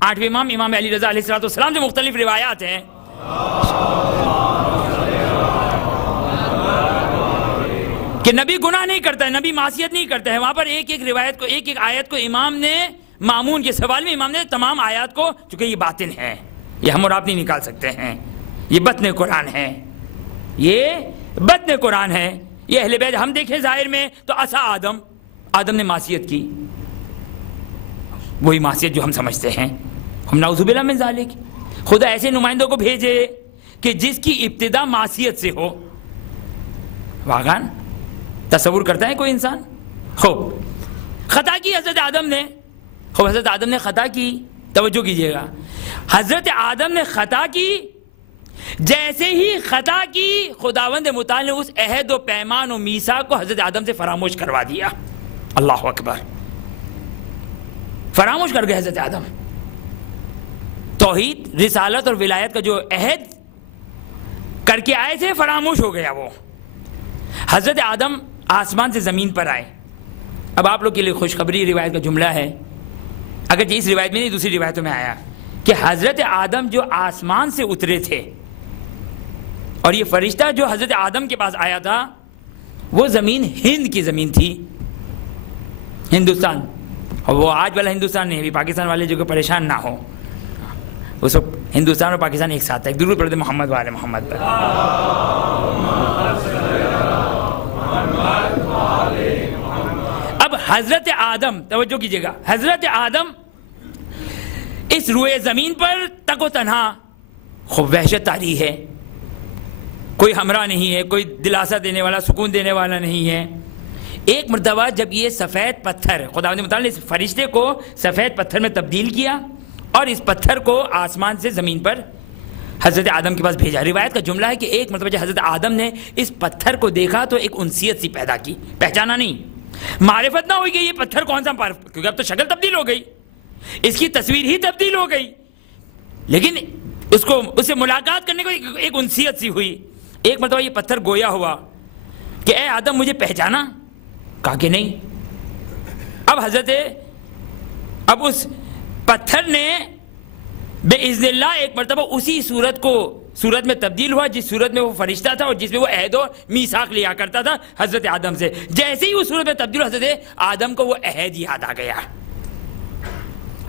8ویں امام علی رضا علیہ السلام سے مختلف روایات ہیں۔ کہ نبی گناہ نہیں کرتا ہے، نبی معصیت نہیں کرتا ہے۔ وہاں پر ایک ایک روایت کو، ایک ایک آیت کو امام نے مامون کے سوال میں امام نے تمام آیات کو، چونکہ یہ باطن ہے، یہ ہم اور آپ نہیں نکال سکتے ہیں، یہ بطن قرآن ہے، یہ بطن قرآن ہے، یہ اہل بیت۔ ہم دیکھیں ظاہر میں تو عصا آدم نے معصیت کی، وہی معصیت جو ہم سمجھتے ہیں، ہم نعوذ باللہ من ذالک۔ خدا ایسے نمائندوں کو بھیجے کہ جس کی ابتدا معصیت سے ہو۔ واقعاً تصور کرتا ہے کوئی انسان؟ خوب خطا کی حضرت آدم نے، خوب حضرت آدم نے خطا کی، توجہ کیجئے گا، حضرت آدم نے خطا کی، جیسے ہی خطا کی خداوند متعال نے اس عہد و پیمان و میثاق کو حضرت آدم سے فراموش کروا دیا۔ اللہ اکبر، فراموش کر گئے حضرت آدم۔ توحید، رسالت اور ولایت کا جو عہد کر کے آئے تھے فراموش ہو گیا وہ۔ حضرت آدم آسمان سے زمین پر آئے۔ اب آپ لوگ کے لیے خوشخبری روایت کا جملہ ہے، اگرچہ اس روایت میں نہیں دوسری روایتوں میں آیا کہ حضرت آدم جو آسمان سے اترے تھے اور یہ فرشتہ جو حضرت آدم کے پاس آیا تھا وہ زمین ہند کی زمین تھی، ہندوستان، اور وہ آج والا ہندوستان نہیں، ابھی پاکستان والے جو کہ پریشان نہ ہو، وہ سب ہندوستان اور پاکستان ایک ساتھ ہے۔ درود پڑھتے محمد والے محمد پر۔ اب حضرت آدم، توجہ کیجئے گا، حضرت آدم اس روئے زمین پر تک و تنہا، خوب وحشت طاری ہے، کوئی ہمراہ نہیں ہے، کوئی دلاسا دینے والا، سکون دینے والا نہیں ہے۔ ایک مرتبہ جب یہ سفید پتھر، خداوند متعال نے اس فرشتے کو سفید پتھر میں تبدیل کیا اور اس پتھر کو آسمان سے زمین پر حضرت آدم کے پاس بھیجا۔ روایت کا جملہ ہے کہ ایک مرتبہ جب حضرت آدم نے اس پتھر کو دیکھا تو ایک انسیت سی پیدا کی، پہچانا نہیں، معرفت نہ ہوئی کہ یہ پتھر کون سا، کیونکہ اب تو شکل تبدیل ہو گئی، اس کی تصویر ہی تبدیل ہو گئی، لیکن اس سے ملاقات کرنے کو ایک انسیت سی ہوئی۔ ایک مرتبہ یہ پتھر گویا ہوا کہ اے آدم مجھے پہچانا؟ کہا کہ نہیں۔ اب اس پتھر نے بے اذن اللہ ایک مرتبہ اسی صورت میں تبدیل ہوا جس صورت میں وہ فرشتہ تھا اور جس میں وہ عہد و میثاق لیا کرتا تھا حضرت آدم سے۔ جیسے ہی اس صورت میں تبدیل ہوا حضرت آدم کو وہ عہد یاد آ گیا،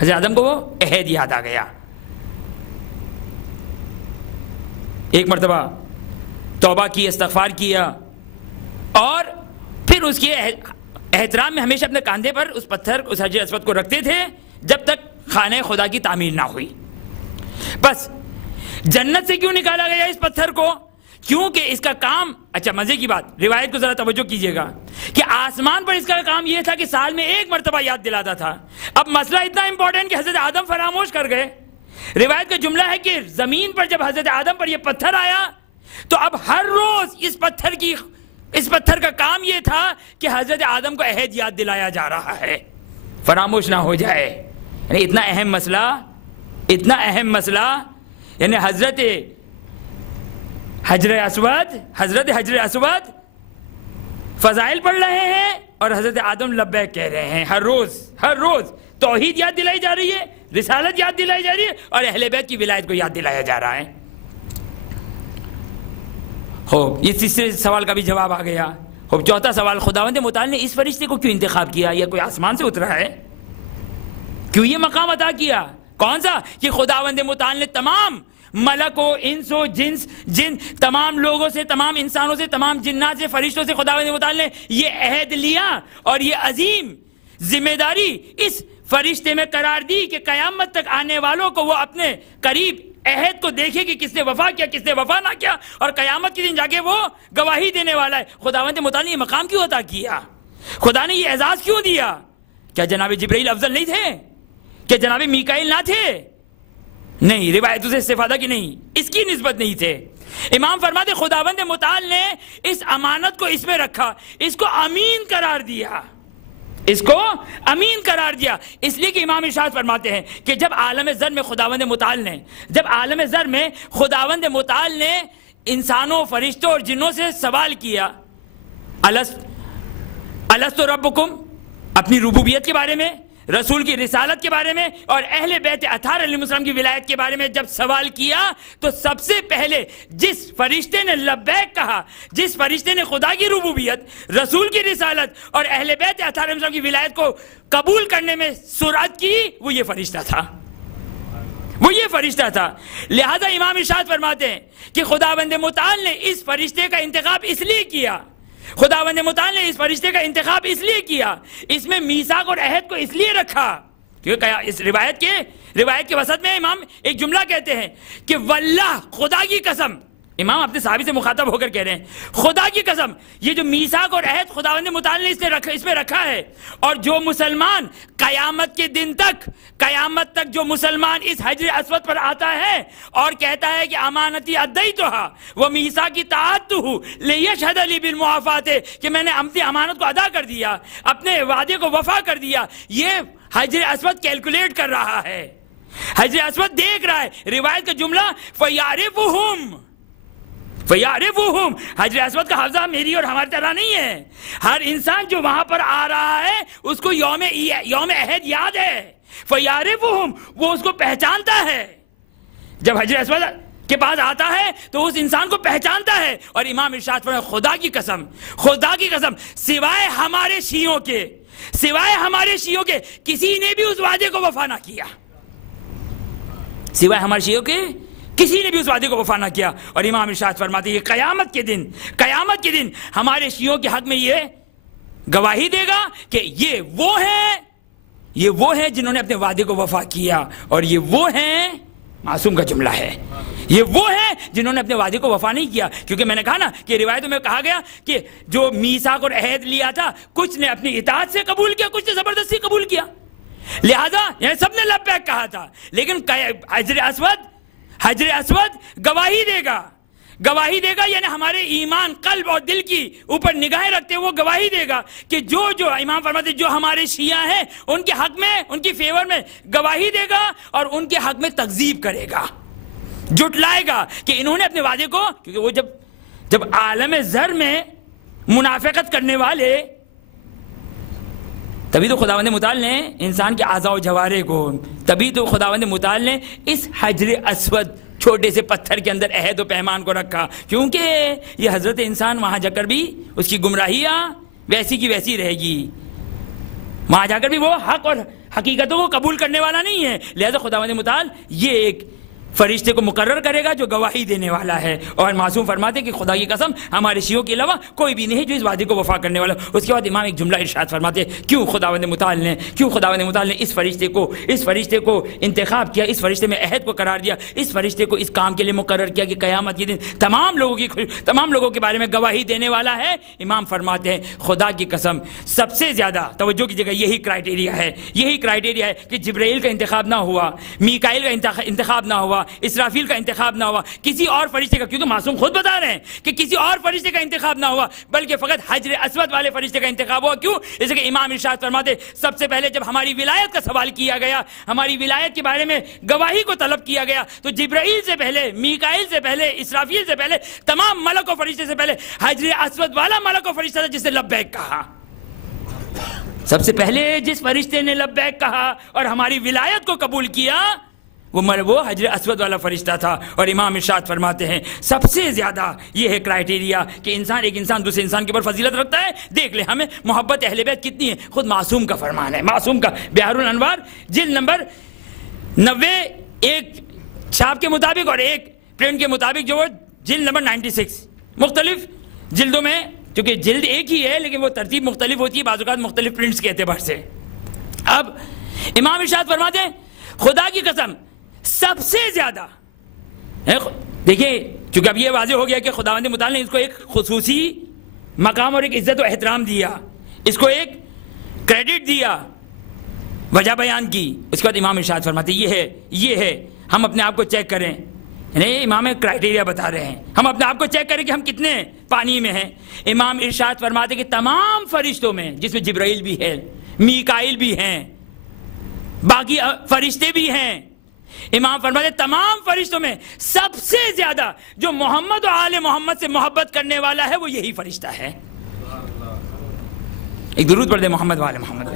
حضرت آدم کو وہ عہد یاد آ گیا۔ ایک مرتبہ توبہ کی، استغفار کیا، اور پھر اس کے احترام میں ہمیشہ اپنے کاندھے پر اس پتھر، اس حجر اسود کو رکھتے تھے جب تک خانہ خدا کی تعمیر نہ ہوئی۔ بس جنت سے کیوں نکالا گیا اس پتھر کو؟ کیونکہ اس کا کام، اچھا مزے کی بات، روایت کو ذرا توجہ کیجئے گا کہ آسمان پر اس کا کام یہ تھا کہ سال میں ایک مرتبہ یاد دلاتا تھا۔ اب مسئلہ اتنا امپورٹنٹ کہ حضرت آدم فراموش کر گئے۔ روایت کا جملہ ہے کہ زمین پر جب حضرت آدم پر یہ پتھر آیا تو اب ہر روز اس پتھر کا کام یہ تھا کہ حضرت آدم کو عہد یاد دلایا جا رہا ہے، فراموش نہ ہو جائے۔ یعنی اتنا اہم مسئلہ، یعنی حضرت حجر اسود فضائل پڑھ رہے ہیں اور حضرت آدم لبیک کہہ رہے ہیں۔ ہر روز توحید یاد دلائی جا رہی ہے، رسالت یاد دلائی جا رہی ہے، اور اہل بیت کی ولایت کو یاد دلایا جا رہا ہے۔ یہ تیسرے سوال کا بھی جواب آ گیا۔ چوتھا سوال، خداوند متعال نے اس فرشتے کو کیوں انتخاب کیا؟ یا کوئی آسمان سے اترا ہے؟ کیوں یہ مقام عطا کیا؟ کون سا؟ کہ خداوند متعال نے تمام ملک و انس و جن تمام لوگوں سے، تمام انسانوں سے، تمام جنات سے، فرشتوں سے خداوند متعال نے یہ عہد لیا اور یہ عظیم ذمہ داری اس فرشتے میں قرار دی کہ قیامت تک آنے والوں کو وہ اپنے قریب عہد کو دیکھے کہ کس نے وفا کیا، کس نے وفا نہ کیا، اور قیامت کے دن جا کے وہ گواہی دینے والا ہے۔ خداوند متعال نے یہ مقام کیوں عطا کیا؟ خدا نے یہ اعزاز کیوں دیا؟ کیا جناب جبرائیل افضل نہیں تھے؟ کیا جناب میکائیل نہ تھے؟ نہیں، روایتوں سے استفادہ کی نہیں، اس کی نسبت نہیں تھے۔ امام فرماتے خداوند متعال نے اس امانت کو اس میں رکھا، اس کو امین قرار دیا، اس لیے کہ امام ارشاد فرماتے ہیں کہ جب عالم ذر میں خداوند متعال نے انسانوں، فرشتوں اور جنوں سے سوال کیا، الست ربکم، اپنی ربوبیت کے بارے میں، رسول کی رسالت کے بارے میں اور اہل بیت اطہار علیہ السلام کی ولایت کے بارے میں جب سوال کیا تو سب سے پہلے جس فرشتے نے لبیک کہا، جس فرشتے نے خدا کی ربوبیت، رسول کی رسالت اور اہل بیت اطہار علیہ السلام کی ولایت کو قبول کرنے میں سرعت کی، وہ یہ فرشتہ تھا۔ لہذا امام ارشاد فرماتے ہیں کہ خداوند متعال نے اس فرشتے کا انتخاب اس لیے کیا، اس میں میثاق اور عہد کو اس لیے رکھا کیونکہ اس روایت کے وسط میں امام ایک جملہ کہتے ہیں کہ واللہ، خدا کی قسم، امام اپنے صحابی سے مخاطب ہو کر کہہ رہے ہیں خدا کی قسم یہ جو میثاق اور عہد خداوند متعال نے اس میں رکھا ہے، اور جو مسلمان قیامت کے دن تک، قیامت تک جو مسلمان اس حجر اسود پر آتا ہے اور کہتا ہے کہ امانتی ادیتھا و میثاقی طاعتہ لیشہد لی بالمعافات، کہ میں نے اپنی امانت کو ادا کر دیا، اپنے وعدے کو وفا کر دیا، یہ حجر اسود کیلکولیٹ کر رہا ہے، حجر اسود دیکھ رہا ہے۔ روایت کا جملہ فَيَعْرِفُهُمْ، حجر اسود کا حافظہ میری اور ہماری طرح نہیں ہے، ہر انسان جو وہاں پر آ رہا ہے اس کو یوم عہد یاد ہے، فَيَعْرِفُهُمْ، وہ اس کو پہچانتا ہے، جب حجر اسود کے پاس آتا ہے تو اس انسان کو پہچانتا ہے۔ اور امام ارشاد فرمایا خدا کی قسم، خدا کی قسم، سوائے ہمارے شیعوں کے کسی نے بھی اس وعدے کو وفا نہ کیا، سوائے ہمارے شیعوں کے کسی نے بھی اس وعدے کو وفا نہ کیا۔ اور امام ارشاد فرماتے ہیں قیامت کے دن ہمارے شیعوں کے حق میں یہ گواہی دے گا کہ یہ وہ ہیں جنہوں نے اپنے وعدے کو وفا کیا، اور یہ وہ ہیں، معصوم کا جملہ ہے، یہ وہ ہیں جنہوں نے اپنے وعدے کو وفا نہیں کیا۔ کیونکہ میں نے کہا نا کہ روایتوں میں کہا گیا کہ جو میثاق اور عہد لیا تھا کچھ نے اپنی اطاعت سے قبول کیا، کچھ نے زبردستی قبول کیا، لہذا یعنی سب نے لبیک کہا تھا، لیکن حجر اسود گواہی دے گا یعنی ہمارے ایمان، قلب اور دل کی اوپر نگاہیں رکھتے وہ گواہی دے گا کہ جو امام فرماتے جو ہمارے شیعہ ہیں ان کے حق میں، ان کی فیور میں گواہی دے گا اور ان کے حق میں تکذیب کرے گا، جھٹلائے گا کہ انہوں نے اپنے وعدے کو، کیونکہ وہ جب عالم زر میں منافقت کرنے والے، تبھی تو خداوند متعال نے انسان کے اعضاء و جوارح کو، تبھی تو خداوند متعال نے اس حجر اسود چھوٹے سے پتھر کے اندر عہد و پیمان کو رکھا، کیونکہ یہ حضرت انسان وہاں جا کر بھی اس کی گمراہیاں ویسی کی ویسی رہے گی، وہاں جا کر بھی وہ حق اور حقیقتوں کو قبول کرنے والا نہیں ہے، لہذا خداوند متعال یہ ایک فرشتے کو مقرر کرے گا جو گواہی دینے والا ہے۔ اور معصوم فرماتے کہ خدا کی قسم ہمارے شیعوں کے علاوہ کوئی بھی نہیں جو اس وعدے کو وفا کرنے والا۔ اس کے بعد امام ایک جملہ ارشاد فرماتے کیوں خداوند متعال نے اس فرشتے کو انتخاب کیا، اس فرشتے میں عہد کو قرار دیا، اس فرشتے کو اس کام کے لیے مقرر کیا کہ قیامت کے دن تمام لوگوں کے بارے میں گواہی دینے والا ہے۔ امام فرماتے ہیں خدا کی قسم سب سے زیادہ توجہ کی جگہ یہی کرائٹیریا ہے کہ جبرائیل کا انتخاب نہ ہوا، میکائیل کا انتخاب نہ ہوا، اسرافیل کا انتخاب نہ ہوا، کسی اور فرشتے کا، کیونکہ معصوم خود بتا رہے ہیں کہ کسی اور فرشتے کا انتخاب نہ ہوا بلکہ فقط حجر اسود والے فرشتے کا انتخاب ہوا۔ کیوں؟ اس کہ امام ارشاد فرماتے سب سے پہلے جب ہماری ولایت کا سوال کیا گیا، ہماری ولایت کے بارے میں گواہی کو طلب کیا گیا، تو جبرائیل سے پہلے، میکائیل سے پہلے، اسرافیل سے پہلے، تمام ملک و فرشتے سے پہلے حجر اسود والا ملک و فرشتہ تھا جس نے لبیک کہا۔ سب سے پہلے جس فرشتے نے لبیک کہا اور ہماری ولایت کو قبول کیا وہ حجر اسود والا فرشتہ تھا۔ اور امام ارشاد فرماتے ہیں سب سے زیادہ یہ ہے کرائٹیریا کہ ایک انسان دوسرے انسان کے اوپر فضیلت رکھتا ہے۔ دیکھ لیں ہمیں محبت اہل بیت کتنی ہے، خود معصوم کا فرمان ہے، معصوم کا بحار الانوار جلد نمبر 90 ایک چھاپ کے مطابق اور ایک پرنٹ کے مطابق جو جلد نمبر 96 مختلف جلدوں میں، چونکہ جلد ایک ہی ہے لیکن وہ ترتیب مختلف ہوتی ہے بعض اوقات مختلف پرنٹس کے اعتبار سے۔ اب امام ارشاد فرماتے ہیں خدا کی قسم سب سے زیادہ، دیکھیں چونکہ اب یہ واضح ہو گیا کہ خداوند متعال نے اس کو ایک خصوصی مقام اور ایک عزت و احترام دیا، اس کو ایک کریڈٹ دیا، وجہ بیان کی۔ اس کے بعد امام ارشاد فرماتے یہ ہے ہم اپنے آپ کو چیک کریں، نہیں امام کرائٹیریا بتا رہے ہیں، ہم اپنے آپ کو چیک کریں کہ ہم کتنے پانی میں ہیں۔ امام ارشاد فرماتے کہ تمام فرشتوں میں، جس میں جبرائیل بھی ہے، میکائیل بھی ہیں، باقی فرشتے بھی ہیں، امام فرماتے تمام فرشتوں میں سب سے زیادہ جو محمد و آل محمد سے محبت کرنے والا ہے وہ یہی فرشتہ ہے۔ ایک درود پڑھ دیں محمد و آل محمد۔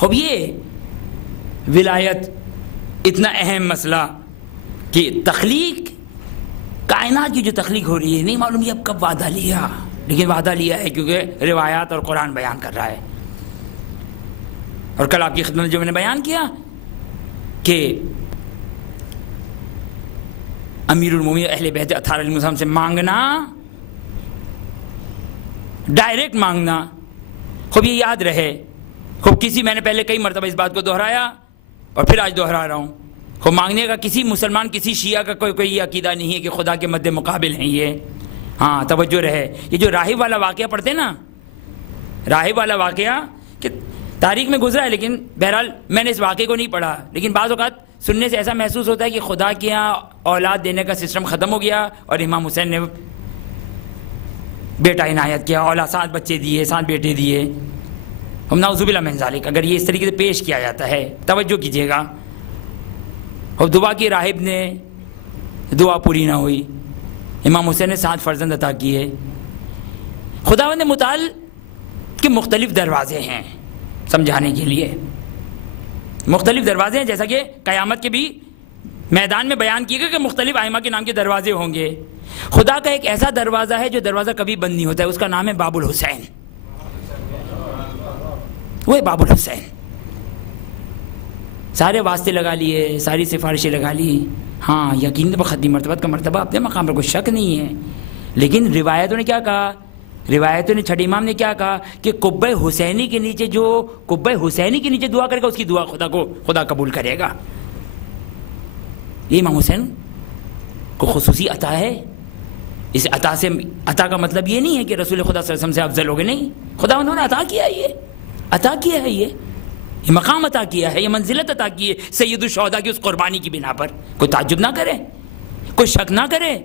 اب یہ ولایت اتنا اہم مسئلہ کہ تخلیق، کائنات کی جو تخلیق ہو رہی ہے، نہیں معلوم یہ اب کب وعدہ لیا، لیکن وعدہ لیا ہے کیونکہ روایات اور قرآن بیان کر رہا ہے۔ اور کل آپ کی خدمت جو میں نے بیان کیا کہ امیر المومنین اہل بیت اطہار علیہ السلام سے مانگنا، ڈائریکٹ مانگنا. خوب یہ یاد رہے، خوب میں نے پہلے کئی مرتبہ اس بات کو دہرایا اور پھر آج دہرا رہا ہوں، خوب مانگنے کا کسی مسلمان کسی شیعہ کا کوئی یہ عقیدہ نہیں ہے کہ خدا کے مد مقابل ہیں یہ. ہاں توجہ رہے، یہ جو راہب والا واقعہ پڑھتے ہیں نا، راہب والا واقعہ کہ تاریخ میں گزرا ہے، لیکن بہرحال میں نے اس واقعے کو نہیں پڑھا، لیکن بعض اوقات سننے سے ایسا محسوس ہوتا ہے کہ خدا کے یہاں اولاد دینے کا سسٹم ختم ہو گیا اور امام حسین نے بیٹا عنایت کیا، اولاد 7 بچے دیے، 7 بیٹے دیے. ہم نعوذ باللہ من ذالک اگر یہ اس طریقے سے پیش کیا جاتا ہے، توجہ کیجیے گا. اور دعا کی راہب نے، دعا پوری نہ ہوئی، امام حسین نے 7 فرزند عطا کیے. خداوند متعال کے مختلف دروازے ہیں سمجھانے کے لیے، مختلف دروازے ہیں، جیسا کہ قیامت کے بھی میدان میں بیان کیے گا کہ مختلف ائمہ کے نام کے دروازے ہوں گے. خدا کا ایک ایسا دروازہ ہے جو دروازہ کبھی بند نہیں ہوتا ہے، اس کا نام ہے باب الحسین. وہ ہے باب الحسین. سارے واسطے لگا لیے، ساری سفارشیں لگا لی، ہاں یقین بخدی مرتبت کا مرتبہ اپنے مقام پر کوئی شک نہیں ہے، لیکن روایتوں نے کیا کہا؟ روایتوں نے چھٹے امام نے کیا کہا کہ قبہ حسینی کے نیچے جو قبہ حسینی کے نیچے دعا کرے گا اس کی دعا خدا قبول کرے گا. یہ امام حسین کو خصوصی عطا ہے. اس عطا کا مطلب یہ نہیں ہے کہ رسول خدا صلی اللہ علیہ وسلم سے افضل ہو گئے، نہیں، خدا انہوں نے عطا کیا ہے، یہ مقام عطا کیا ہے، یہ منزلت عطا کی ہے سید الشہداء کی اس قربانی کی بنا پر. کوئی تعجب نہ کرے، کوئی شک نہ کرے،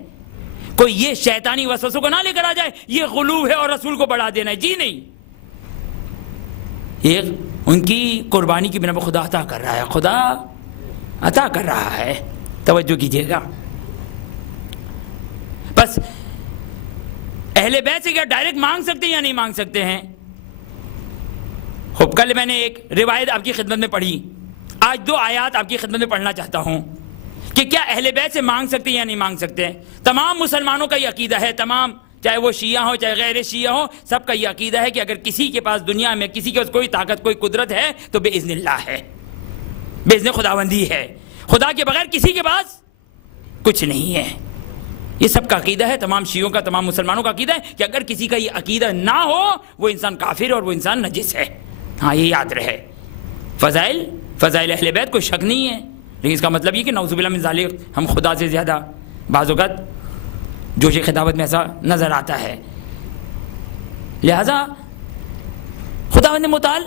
کوئی یہ شیطانی وسوسوں کو نہ لے کر آ جائے یہ غلو ہے اور رسول کو بڑھا دینا ہے. جی نہیں، یہ ان کی قربانی کی بنا پر خدا عطا کر رہا ہے، خدا عطا کر رہا ہے. توجہ کیجیے گا. بس اہل بیت سے کیا ڈائریکٹ مانگ سکتے ہیں یا نہیں مانگ سکتے ہیں؟ خوب کل میں نے ایک روایت آپ کی خدمت میں پڑھی، آج 2 آیات آپ کی خدمت میں پڑھنا چاہتا ہوں کہ کیا اہل بیت سے مانگ سکتے ہیں یا نہیں مانگ سکتے. تمام مسلمانوں کا یہ عقیدہ ہے، تمام چاہے وہ شیعہ ہوں چاہے غیر شیعہ ہوں، سب کا یہ عقیدہ ہے کہ اگر کسی کے پاس دنیا میں کسی کے پاس کوئی طاقت کوئی قدرت ہے تو بے اذن اللہ ہے، بے اذن خداوندی ہے. خدا کے بغیر کسی کے پاس کچھ نہیں ہے. یہ سب کا عقیدہ ہے، تمام شیعوں کا، تمام مسلمانوں کا عقیدہ ہے کہ اگر کسی کا یہ عقیدہ نہ ہو وہ انسان کافر اور وہ انسان نجس ہے. ہاں یہ یاد رہے. فضائل اہل بیت کوئی شک نہیں ہے، لیکن اس کا مطلب یہ کہ نعوذ باللہ من ذالک ہم خدا سے زیادہ بعض اوقات جوش خطابت میں ایسا نظر آتا ہے. لہذا خداوند متعال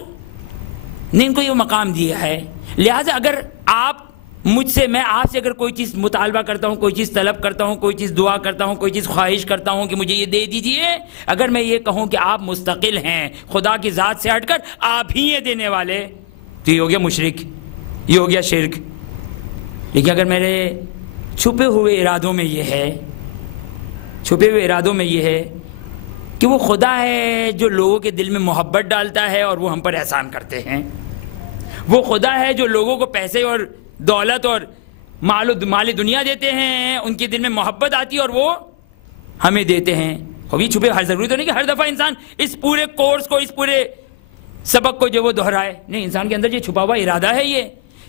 نے ان کو یہ مقام دیا ہے. لہذا اگر میں آپ سے اگر کوئی چیز مطالبہ کرتا ہوں، کوئی چیز طلب کرتا ہوں، کوئی چیز دعا کرتا ہوں، کوئی چیز خواہش کرتا ہوں کہ مجھے یہ دے دیجئے، اگر میں یہ کہوں کہ آپ مستقل ہیں خدا کی ذات سے ہٹ کر آپ ہی یہ دینے والے، تو یہ ہو گیا مشرک، یہ ہو گیا شرک. لیکن اگر میرے چھپے ہوئے ارادوں میں یہ ہے کہ وہ خدا ہے جو لوگوں کے دل میں محبت ڈالتا ہے اور وہ ہم پر احسان کرتے ہیں، وہ خدا ہے جو لوگوں کو پیسے اور دولت اور مال دنیا دیتے ہیں، ان کے دل میں محبت آتی ہے اور وہ ہمیں دیتے ہیں. اب یہ چھپے، ہر ضروری تو نہیں کہ ہر دفعہ انسان اس پورے کورس کو، اس پورے سبق کو جو وہ دہرائے. نہیں، انسان کے اندر یہ چھپا ہوا ارادہ ہے یہ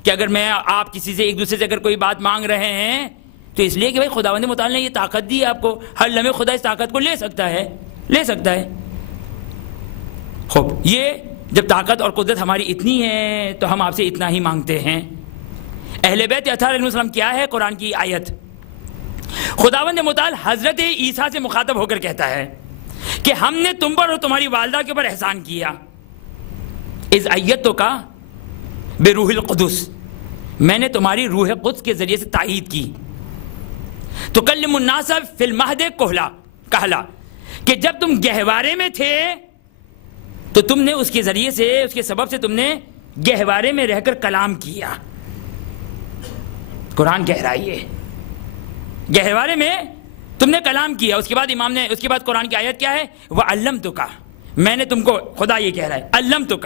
کہ اگر میں آپ کسی سے ایک دوسرے سے اگر کوئی بات مانگ رہے ہیں تو اس لیے کہ بھائی خداوند متعال نے یہ طاقت دی ہے آپ کو، ہر لمحے خدا اس طاقت کو لے سکتا ہے. خوب یہ جب طاقت اور قدرت ہماری اتنی ہے تو ہم آپ سے اتنا ہی مانگتے ہیں. اہل بیت اطہار علیہ السلام کیا ہے؟ قرآن کی آیت. خداوند متعال حضرت عیسیٰ سے مخاطب ہو کر کہتا ہے کہ ہم نے تم پر اور تمہاری والدہ کے اوپر احسان کیا. اذ ایدتک بروح القدس، میں نے تمہاری روح قدس کے ذریعے سے تائید کی. تکلم الناس فی المہد کہلا، کہ جب تم گہوارے میں تھے تو تم نے اس کے ذریعے سے، اس کے سبب سے تم نے گہوارے میں رہ کر کلام کیا. قرآن کہہ رہا ہے یہ گہوارے میں تم نے کلام کیا. اس کے بعد امام نے، اس کے بعد قرآن کی آیت کیا ہے؟ وَعَلَّمْتُكَ، میں نے تم کو، خدا یہ کہہ رہا ہے علمتک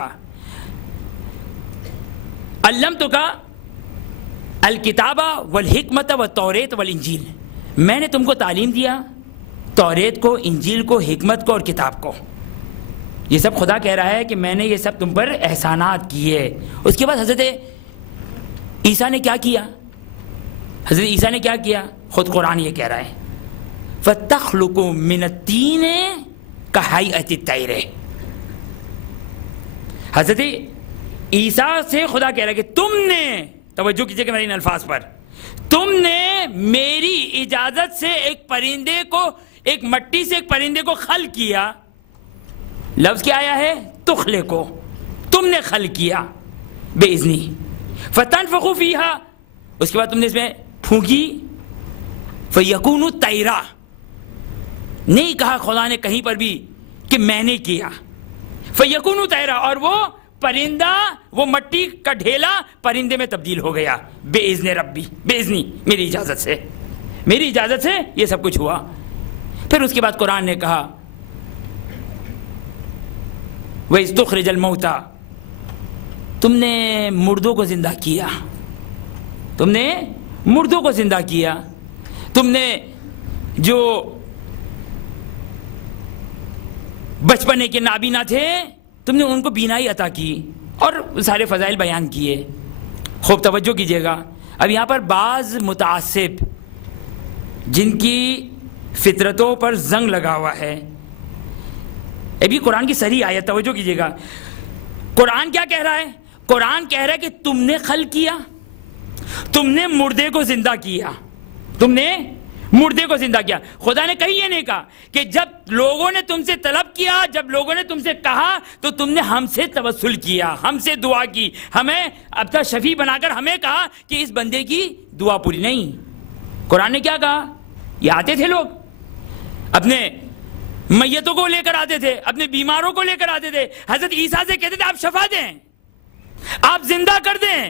الکتاب والحکمت والتوریت والانجیل، میں نے تم کو تعلیم دیا توریت کو، انجیل کو، حکمت کو اور کتاب کو. یہ سب خدا کہہ رہا ہے کہ میں نے یہ سب تم پر احسانات کیے. اس کے بعد حضرت عیسیٰ نے کیا کیا؟ حضرت عیسیٰ نے کیا کیا؟ خود قرآن یہ کہہ رہا ہے فَتَخْلُقُ مِنَ الطِّينِ كَهَيْئَةِ الطَّيْرِ. حضرت عیسیٰ سے خدا کہہ رہا ہے کہ تم نے، توجہ کیجئے کہ میرے ان الفاظ پر، تم نے میری اجازت سے ایک پرندے کو، ایک مٹی سے ایک پرندے کو خلق کیا. لفظ کیا آیا ہے؟ تخلق کو، تم نے خلق کیا بِإِذْنِهِ فَتَنْفُخُ فِيهَا. اس کے بعد تم نے اس میں پھونکی فَيَكُونُ طَيْرًا. نہیں کہا خدا نے کہیں پر بھی کہ میں نے کیا. فَيَكُونُ طَيْرًا، اور وہ پرندہ، وہ مٹی کا ڈھیلا پرندے میں تبدیل ہو گیا. بِإِذْنِ ربی، بِإِذْنِ، میری اجازت سے، میری اجازت سے یہ سب کچھ ہوا. پھر اس کے بعد قرآن نے کہا وَإِذْ تُخْرِجَ الْمَوْتَى، تم نے مردوں کو زندہ کیا، تم نے مردوں کو زندہ کیا، تم نے جو بچپنے کے نابینا تھے تم نے ان کو بینائی عطا کی، اور سارے فضائل بیان کیے. خوب توجہ کیجیے گا. اب یہاں پر بعض متعصب جن کی فطرتوں پر زنگ لگا ہوا ہے، ابھی قرآن کی صحیح آیت توجہ کیجیے گا. قرآن کیا کہہ رہا ہے؟ قرآن کہہ رہا ہے کہ تم نے خلق کیا، تم نے مردے کو زندہ کیا، تم نے مردے کو زندہ کیا. خدا نے کہیں یہ نہیں کہا کہ جب لوگوں نے تم سے طلب کیا، جب لوگوں نے تم سے کہا تو تم نے ہم سے توسل کیا، ہم سے دعا کی، ہمیں اب تک شفیع بنا کر ہمیں کہا کہ اس بندے کی دعا پوری. نہیں، قرآن نے کیا کہا؟ یہ آتے تھے لوگ، اپنے میتوں کو لے کر آتے تھے، اپنے بیماروں کو لے کر آتے تھے، حضرت عیسیٰ سے کہتے تھے آپ شفا دیں، آپ زندہ کر دیں.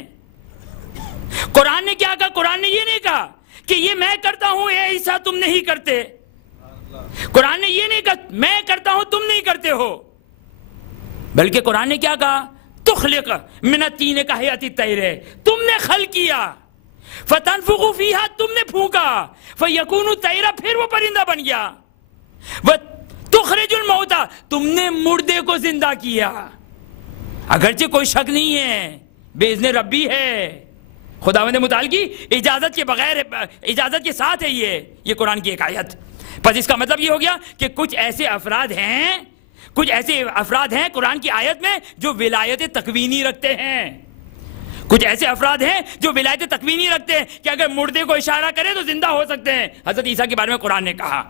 قرآن نے کیا کہا؟ قرآن نے یہ نہیں کہا کہ یہ میں کرتا ہوں اے عیسیٰ تم نہیں کرتے. قرآن نے یہ نہیں کہا میں کرتا ہوں تم نہیں کرتے ہو، بلکہ قرآن نے کیا کہا؟ تخلق من الطین کہیئۃ الطیر، تم نے خلق کیا، فتنفخ فیہا، تم نے پھونکا، فیکون طیرا، پھر وہ پرندہ بن گیا، وتخرج الموتى، تم نے مردے کو زندہ کیا. اگرچہ کوئی شک نہیں ہے باذن ربی ہے، خداوند متعال کی اجازت کے بغیر، اجازت کے ساتھ ہے یہ قرآن کی ایک آیت. پس اس کا مطلب یہ ہو گیا کہ کچھ ایسے افراد ہیں قرآن کی آیت میں جو ولایت تکوینی رکھتے ہیں. کچھ ایسے افراد ہیں جو ولایت تکوینی رکھتے ہیں کہ اگر مردے کو اشارہ کرے تو زندہ ہو سکتے ہیں. حضرت عیسیٰ کے بارے میں قرآن نے کہا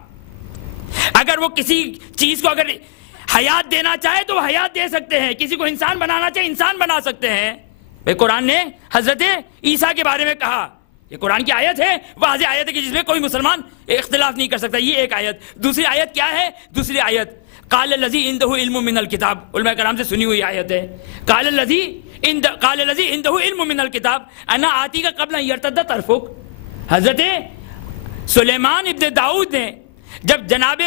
اگر وہ کسی چیز کو اگر حیات دینا چاہے تو وہ حیات دے سکتے ہیں، کسی کو انسان بنانا چاہے انسان بنا سکتے ہیں. قرآن نے حضرت عیسیٰ کے بارے میں کہا. یہ قرآن کی آیت ہے، واضح آیت ہے کہ جس میں کوئی مسلمان اختلاف نہیں کر سکتا. یہ ایک آیت. دوسری آیت کیا ہے؟ دوسری آیت قال الذی عنده علم من الکتاب، علماء کرام سے سنی ہوئی آیت ہے. قال الذی عنده علم من الکتاب انا آتی کا قبل ان یرتد طرفک. حضرت سلیمان ابن داؤد نے جب جناب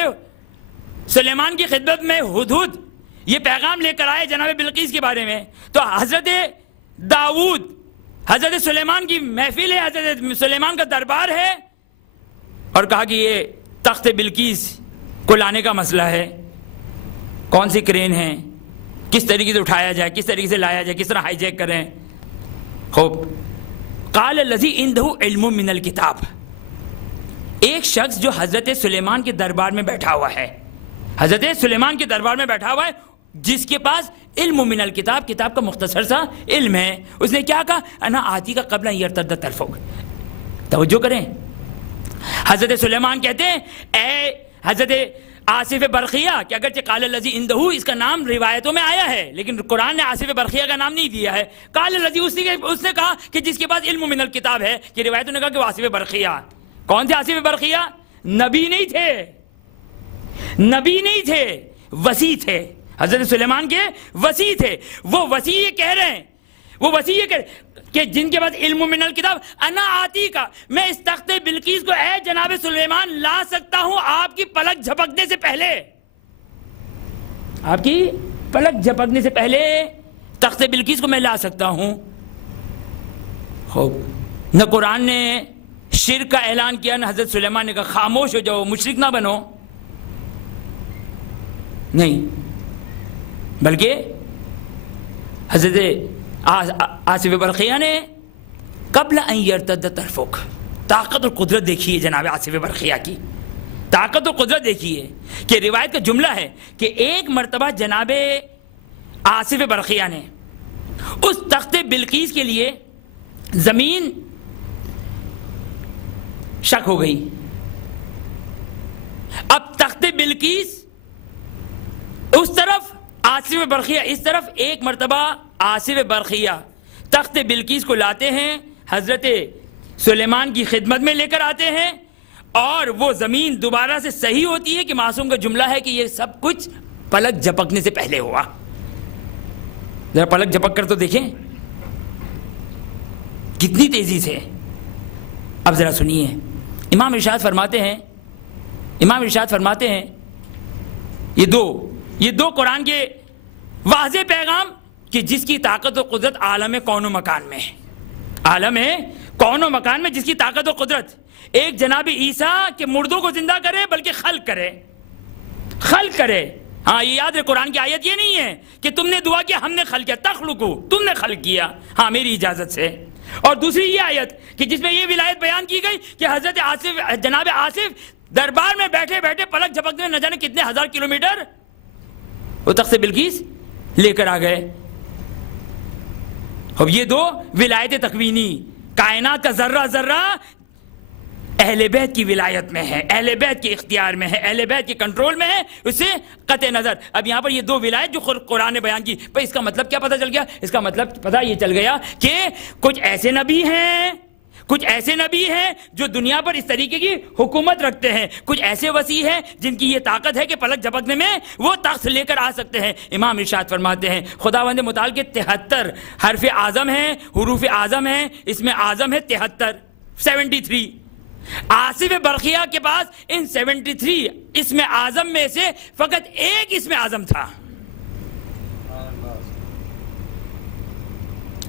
سلیمان کی خدمت میں ہدہد یہ پیغام لے کر آئے جناب بلقیس کے بارے میں، تو حضرت داؤد، حضرت سلیمان کی محفل ہے، حضرت سلیمان کا دربار ہے، اور کہا کہ یہ تخت بلقیس کو لانے کا مسئلہ ہے، کون سی کرین ہے، کس طریقے سے اٹھایا جائے، کس طریقے سے لایا جائے، کس طرح ہائی جیک کریں. خوب قال الذی عنده علم من الکتاب، ایک شخص جو حضرت سلیمان کے دربار میں بیٹھا ہوا ہے، حضرت سلیمان کے دربار میں بیٹھا ہوا ہے، جس کے پاس علم من الکتاب، کتاب کا مختصر سا علم ہے. اس نے کیا کہا؟ انا آتی کا قبل ان یرتد طرفک. توجہ کریں، حضرت سلیمان کہتے ہیں اے حضرت آصف برقیہ، کہ اگرچہ قال الذی عنده اس کا نام روایتوں میں آیا ہے لیکن قرآن نے آصف برقیہ کا نام نہیں دیا ہے. قال الذی، اس نے کہا کہ جس کے پاس علم من الکتاب ہے، کہ روایتوں نے کہا کہ وہ آصف برقیہ. کون تھے آصف برقیہ؟ نبی نہیں تھے، نبی نہیں تھے، وصی تھے. حضرت سلیمان کے وصی تھے. وہ وصی یہ کہہ رہے ہیں، وہ وصی یہ کہہ رہے ہیں کہ جن کے بعد علم من الکتاب انا آتی کا، میں اس تخت بلقیس کو اے جناب سلیمان لا سکتا ہوں آپ کی پلک جھپکنے سے پہلے، آپ کی پلک جھپکنے سے پہلے تخت بلقیس کو میں لا سکتا ہوں. خوب، نہ قرآن نے شرک کا اعلان کیا، نہ حضرت سلیمان نے کہا خاموش ہو جاؤ، مشرک نہ بنو. نہیں، بلکہ حضرت آصف برقیہ نے قبل ان یرتد طرفک، طاقت اور قدرت دیکھیے جناب آصف برقیہ کی، طاقت اور قدرت دیکھیے کہ روایت کا جملہ ہے کہ ایک مرتبہ جناب آصف برقیہ نے اس تخت بلقیس کے لیے زمین شک ہو گئی. اب تخت بلقیس اس طرف، آصف برقیہ اس طرف. ایک مرتبہ آصف برقیہ تخت بلقیس کو لاتے ہیں، حضرت سلیمان کی خدمت میں لے کر آتے ہیں، اور وہ زمین دوبارہ سے صحیح ہوتی ہے کہ معصوم کا جملہ ہے کہ یہ سب کچھ پلک جھپکنے سے پہلے ہوا. ذرا پلک جھپک کر تو دیکھیں کتنی تیزی سے. اب ذرا سنیے، امام ارشاد فرماتے ہیں یہ دو قرآن کے واضح پیغام کہ جس کی طاقت و قدرت عالم کون و مکان میں ہے، عالم کون و مکان میں جس کی طاقت و قدرت. ایک جناب عیسیٰ کہ مردوں کو زندہ کرے بلکہ خلق کرے. ہاں یہ یاد ہے، قرآن کی آیت یہ نہیں ہے کہ تم نے دعا کیا ہم نے خلق کیا، تخلقو تم نے خلق کیا، ہاں میری اجازت سے. اور دوسری یہ آیت کہ جس میں یہ ولایت بیان کی گئی کہ حضرت جناب آصف دربار میں بیٹھے بیٹھے پلک جھپکتے نہ جانے کتنے ہزار کلومیٹر وہ تخت بلقیس لے کر آ گئے. اب یہ دو ولایت تکوینی، کائنات کا ذرہ ذرہ اہل بیت کی ولایت میں ہے، اہل بیت کے اختیار میں ہے، اہل بیت کے کنٹرول میں ہے، اس سے قطع نظر. اب یہاں پر یہ دو ولایت جو قرآن نے بیان کی، اس کا مطلب کیا پتہ چل گیا؟ اس کا مطلب پتہ یہ چل گیا کہ کچھ ایسے نبی ہیں جو دنیا پر اس طریقے کی حکومت رکھتے ہیں، کچھ ایسے وسیع ہیں جن کی یہ طاقت ہے کہ پلک جھپکنے میں وہ تخت لے کر آ سکتے ہیں. امام ارشاد فرماتے ہیں خداوند متعال کے 73 حرف اعظم ہیں، حروف اعظم ہیں، اس میں اعظم ہے 73. آصف برقیہ کے پاس ان 73 اسم اعظم میں سے فقط ایک اسم اعظم تھا،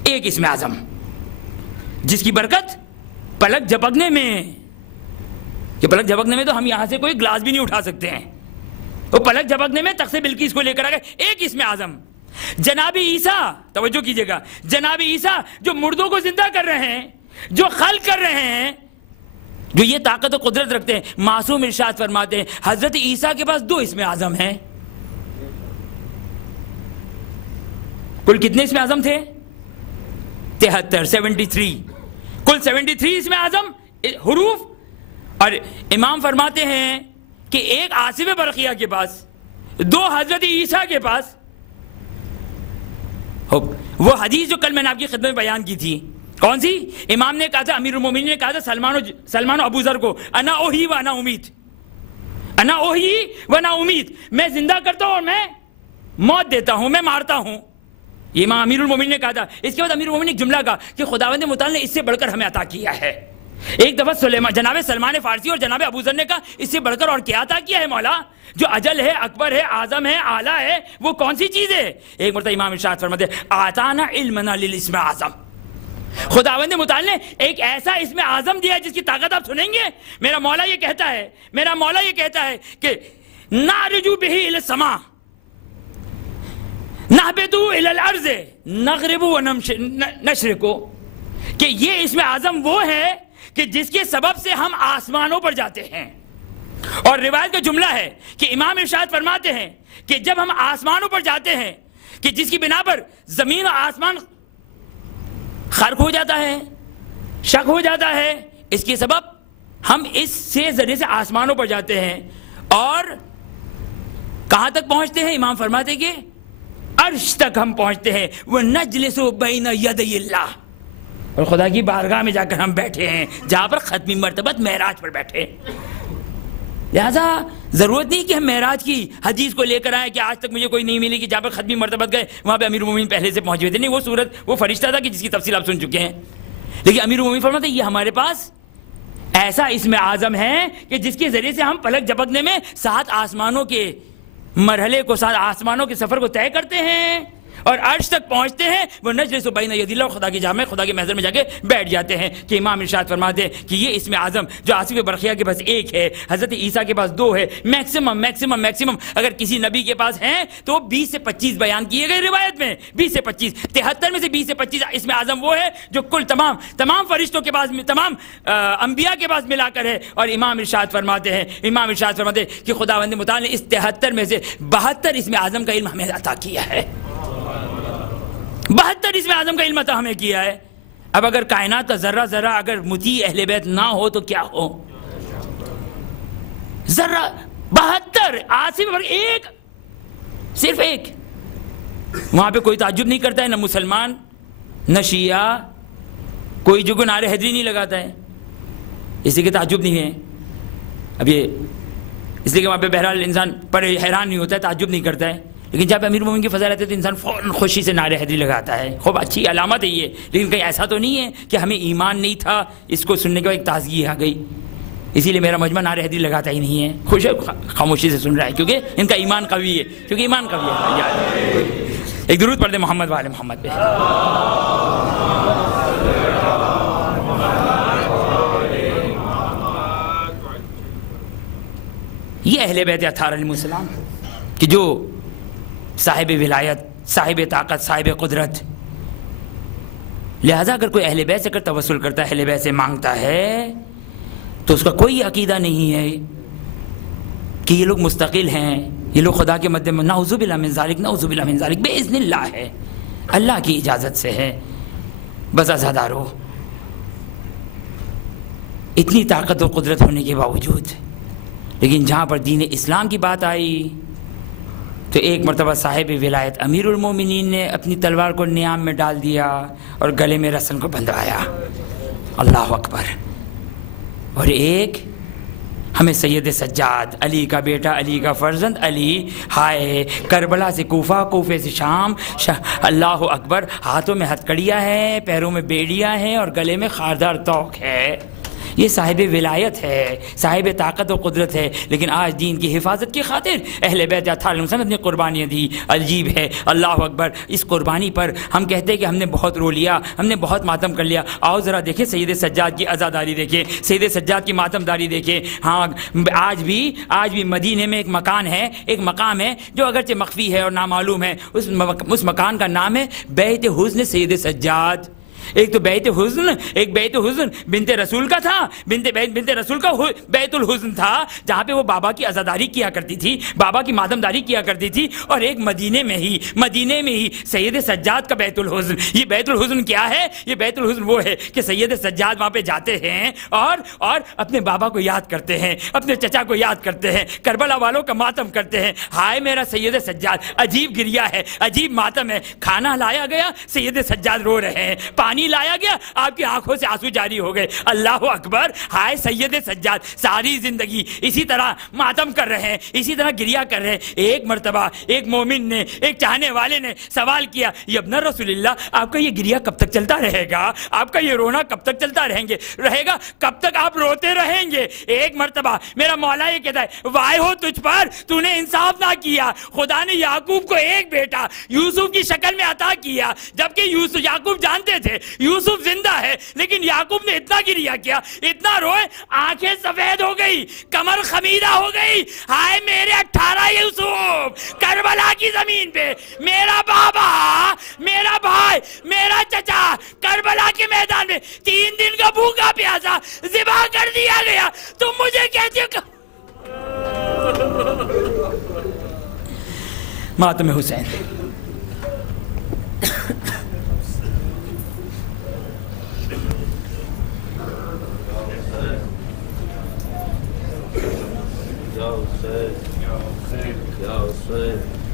ایک اسم اعظم جس کی برکت پلک جھپکنے میں، کہ پلک جھپکنے میں تو ہم یہاں سے کوئی گلاس بھی نہیں اٹھا سکتے ہیں، وہ پلک جھپکنے میں تخت بلقیس کو لے کر آ گئے. ایک اسم اعظم جناب عیسیٰ، توجہ کیجئے گا، جناب عیسیٰ جو مردوں کو زندہ کر رہے ہیں، جو خلق کر رہے ہیں، جو یہ طاقت و قدرت رکھتے ہیں. معصوم ارشاد فرماتے ہیں حضرت عیسیٰ کے پاس 2 اسم اعظم ہیں. کل کتنے اسم اعظم تھے؟ 73. کل 73 اسم اعظم حروف. اور امام فرماتے ہیں کہ ایک آصف برقیہ کے پاس، 2 حضرت عیسیٰ کے پاس. وہ حدیث جو کل میں نے آپ کی خدمت میں بیان کی تھی، کون سی؟ امام نے کہا تھا، امیر المومنین نے کہا تھا سلمان و ابو ذر کو، انا اوہی و انا امید، انا اوہی و انا امید، میں زندہ کرتا ہوں اور میں موت دیتا ہوں، میں مارتا ہوں. یہ امام امیر المومنین نے کہا تھا. اس کے بعد امیر المومنین نے ایک جملہ کہا کہ خداوند متعال نے اس سے بڑھ کر ہمیں عطا کیا ہے. ایک دفعہ جناب سلمان فارسی اور جناب ابو ذر نے کہا اس سے بڑھ کر اور کیا عطا کیا ہے مولا، جو اجل ہے، اکبر ہے، اعظم ہے، اعلیٰ ہے، وہ کون سی چیز ہے؟ ایک مرتبہ امام ارشاد فرماتے آتانا علمنا للاسم اعظم، خداوند متعال نے ایک ایسا اسم اعظم دیا ہے جس کی طاقت آپ سنیں گے. میرا مولا یہ کہتا ہے کہ نعرجو بہ الی السماء نہبطو الی الارض نغربو ونشرقو، کہ یہ اسم اعظم وہ ہے کہ جس کے سبب سے ہم آسمانوں پر جاتے ہیں. اور روایت کا جملہ ہے کہ امام ارشاد فرماتے ہیں کہ جب ہم آسمانوں پر جاتے ہیں کہ جس کی بنا پر زمین و آسمان خرق ہو جاتا ہے، شک ہو جاتا ہے، اس کے سبب ہم اس سے ذریعے سے آسمانوں پر جاتے ہیں. اور کہاں تک پہنچتے ہیں؟ امام فرماتے کہ عرش تک ہم پہنچتے ہیں. وَنَجْلِسُ بَيْنَ يَدَيِ اللَّهِ، اور خدا کی بارگاہ میں جا کر ہم بیٹھے ہیں، جہاں پر ختمی مرتبت معراج پر بیٹھے. لہذا ضرورت نہیں کہ ہم معراج کی حدیث کو لے کر آئیں کہ آج تک مجھے کوئی نہیں ملی کہ جہاں پر ختمی مرتبت گئے وہاں پہ امیر المومنین پہلے سے پہنچے ہوئے تھے. نہیں، وہ صورت وہ فرشتہ تھا کہ جس کی تفصیل آپ سن چکے ہیں. لیکن امیر المومنین فرماتے ہیں یہ ہمارے پاس ایسا اسم اعظم ہے کہ جس کے ذریعے سے ہم پلک جھپکنے میں 7 آسمانوں کے مرحلے کو، 7 آسمانوں کے سفر کو طے کرتے ہیں. اور عرش تک پہنچتے ہیں وہ نجلس بین ید اللہ، خدا کی جگہ میں، خدا کے محضر میں جا کے بیٹھ جاتے ہیں کہ امام ارشاد فرماتے ہیں کہ یہ اسم اعظم جو آصف برقیہ کے پاس ایک ہے، حضرت عیسیٰ کے پاس 2 ہے، میکسیمم اگر کسی نبی کے پاس ہیں تو 20 سے 25 بیان کیے گئے روایت میں، 20 سے 25، 73 میں سے 20 سے 25 اسم اعظم وہ ہے جو کل تمام فرشتوں کے پاس، تمام انبیاء کے پاس ملا کر ہے۔ اور امام ارشاد فرماتے ہیں کہ خداوند متعال نے اس 73 میں سے 72 اسم اعظم کا علم ہمیں عطا کیا ہے، 72 اسم اعظم کا علم عطا ہمیں کیا ہے۔ اب اگر کائنات کا ذرہ اگر مطیع اہل بیت نہ ہو تو کیا ہو؟ ذرہ 72 آصف پر ایک، صرف ایک، وہاں پہ کوئی تعجب نہیں کرتا ہے، نہ مسلمان نہ شیعہ، کوئی جو نعرہ حیدری نہیں لگاتا ہے، اسی کے تعجب نہیں ہے۔ اب یہ اس لیے کہ وہاں پہ بہرحال انسان پر حیران نہیں ہوتا ہے، تعجب نہیں کرتا ہے، لیکن جب امیر المومنین کی فضائل آتے ہیں تو انسان فوراً خوشی سے نعرہ حیدری لگاتا ہے، خوب اچھی علامت ہے یہ۔ لیکن کہیں ایسا تو نہیں ہے کہ ہمیں ایمان نہیں تھا، اس کو سننے کے بعد ایک تازگی آ گئی، اسی لیے میرا مجمع نعرہ حیدری لگاتا ہی نہیں ہے، خوش خاموشی سے سن رہا ہے کیونکہ ان کا ایمان قوی ہے، کیونکہ ایمان قوی ہے۔ ایک درود پڑھ دیں محمد وآل محمد پہ۔ یہ اہل بیت اطہار علیہ السلام کہ جو صاحب ولایت، صاحب طاقت، صاحب قدرت، لہذا اگر کوئی اہل بیت سے توسل کرتا ہے، اہل بیت سے مانگتا ہے تو اس کا کوئی عقیدہ نہیں ہے کہ یہ لوگ مستقل ہیں، یہ لوگ خدا کے مد میں، نعوذ باللہ من ذالک، نعوذ باللہ من ذالک، باذن اللہ ہے، اللہ کی اجازت سے ہے۔ بس عزادارو، اتنی طاقت و قدرت ہونے کے باوجود لیکن جہاں پر دین اسلام کی بات آئی تو ایک مرتبہ صاحب ولایت امیر المومنین نے اپنی تلوار کو نیام میں ڈال دیا اور گلے میں رسن کو بندھوایا، اللہ اکبر۔ اور ایک ہمیں سید سجاد، علی کا بیٹا، علی کا فرزند علی، ہائے کربلا سے کوفہ، کوفے سے شام، اللہ اکبر، ہاتھوں میں ہتھکڑیاں ہیں، پیروں میں بیڑیاں ہیں اور گلے میں خاردار توق ہے۔ یہ صاحب ولایت ہے، صاحب طاقت و قدرت ہے، لیکن آج دین کی حفاظت کی خاطر اہل بیت اطہار علیہ السلام نے قربانیاں دی، عجیب ہے، اللہ اکبر۔ اس قربانی پر ہم کہتے ہیں کہ ہم نے بہت رو لیا، ہم نے بہت ماتم کر لیا۔ آؤ ذرا دیکھیں سید سجاد کی عزاداری دیکھیں، سید سجاد کی ماتم داری دیکھیں۔ ہاں آج بھی مدینے میں ایک مقام ہے جو اگرچہ مخفی ہے اور نامعلوم ہے، اس مکان کا نام ہے بیت حزن سید سجاد۔ ایک تو بیت حزن بنت رسول کا تھا، بنت رسول کا بیت الحزن تھا جہاں پہ وہ بابا کی عزاداری کیا کرتی تھی، بابا کی ماتمداری کیا کرتی تھی، اور ایک مدینے میں ہی سید سجاد کا بیت الحزن۔ یہ بیت الحزن کیا ہے؟ یہ بیت الحزن وہ ہے کہ سید سجاد وہاں پہ جاتے ہیں اور اپنے بابا کو یاد کرتے ہیں، اپنے چچا کو یاد کرتے ہیں، کربلا والوں کا ماتم کرتے ہیں۔ ہائے میرا سید سجاد، عجیب گریا ہے، عجیب ماتم ہے۔ کھانا لایا گیا، سید سجاد رو رہے ہیں، پانی لایا گیا، آپ کی آنکھوں سے آنسو جاری ہو گئے، اللہ اکبر۔ ہائے سید سجاد، ساری زندگی اسی طرح ماتم کر رہے ہیں، اسی طرح گریا کر رہے ہیں۔ ایک مرتبہ ایک مومن نے، ایک چاہنے والے نے سوال کیا، یا ابن رسول اللہ، آپ کا یہ گریا کب تک چلتا رہے گا؟ آپ کا یہ رونا کب تک چلتا رہے گا؟ کب تک آپ روتے رہیں گے؟ ایک مرتبہ میرا مولا یہ کہتا ہے، وائے ہو تجھ پر، تو نے انصاف نہ کیا۔ خدا نے یعقوب کو ایک بیٹا یوسف کی شکل میں عطا کیا، جبکہ یعقوب جانتے تھے یوسف زندہ ہے، لیکن یعقوب نے اتنا گریا کیا، اتنا روئے، آنکھیں سفید ہو گئی، کمر خمیدہ ہو گئی۔ ہائے میرے 18 یوسف کربلا کی زمین پہ، میرا بابا، میرا بھائی، میرا چچا کربلا کے میدان میں 3 دن کا بھوکا پیاسا ذبح کر دیا گیا، تم مجھے کہتے ہو ماتم حسین۔ Ya Hüseyin, Ya Hüseyin, Ya Hüseyin.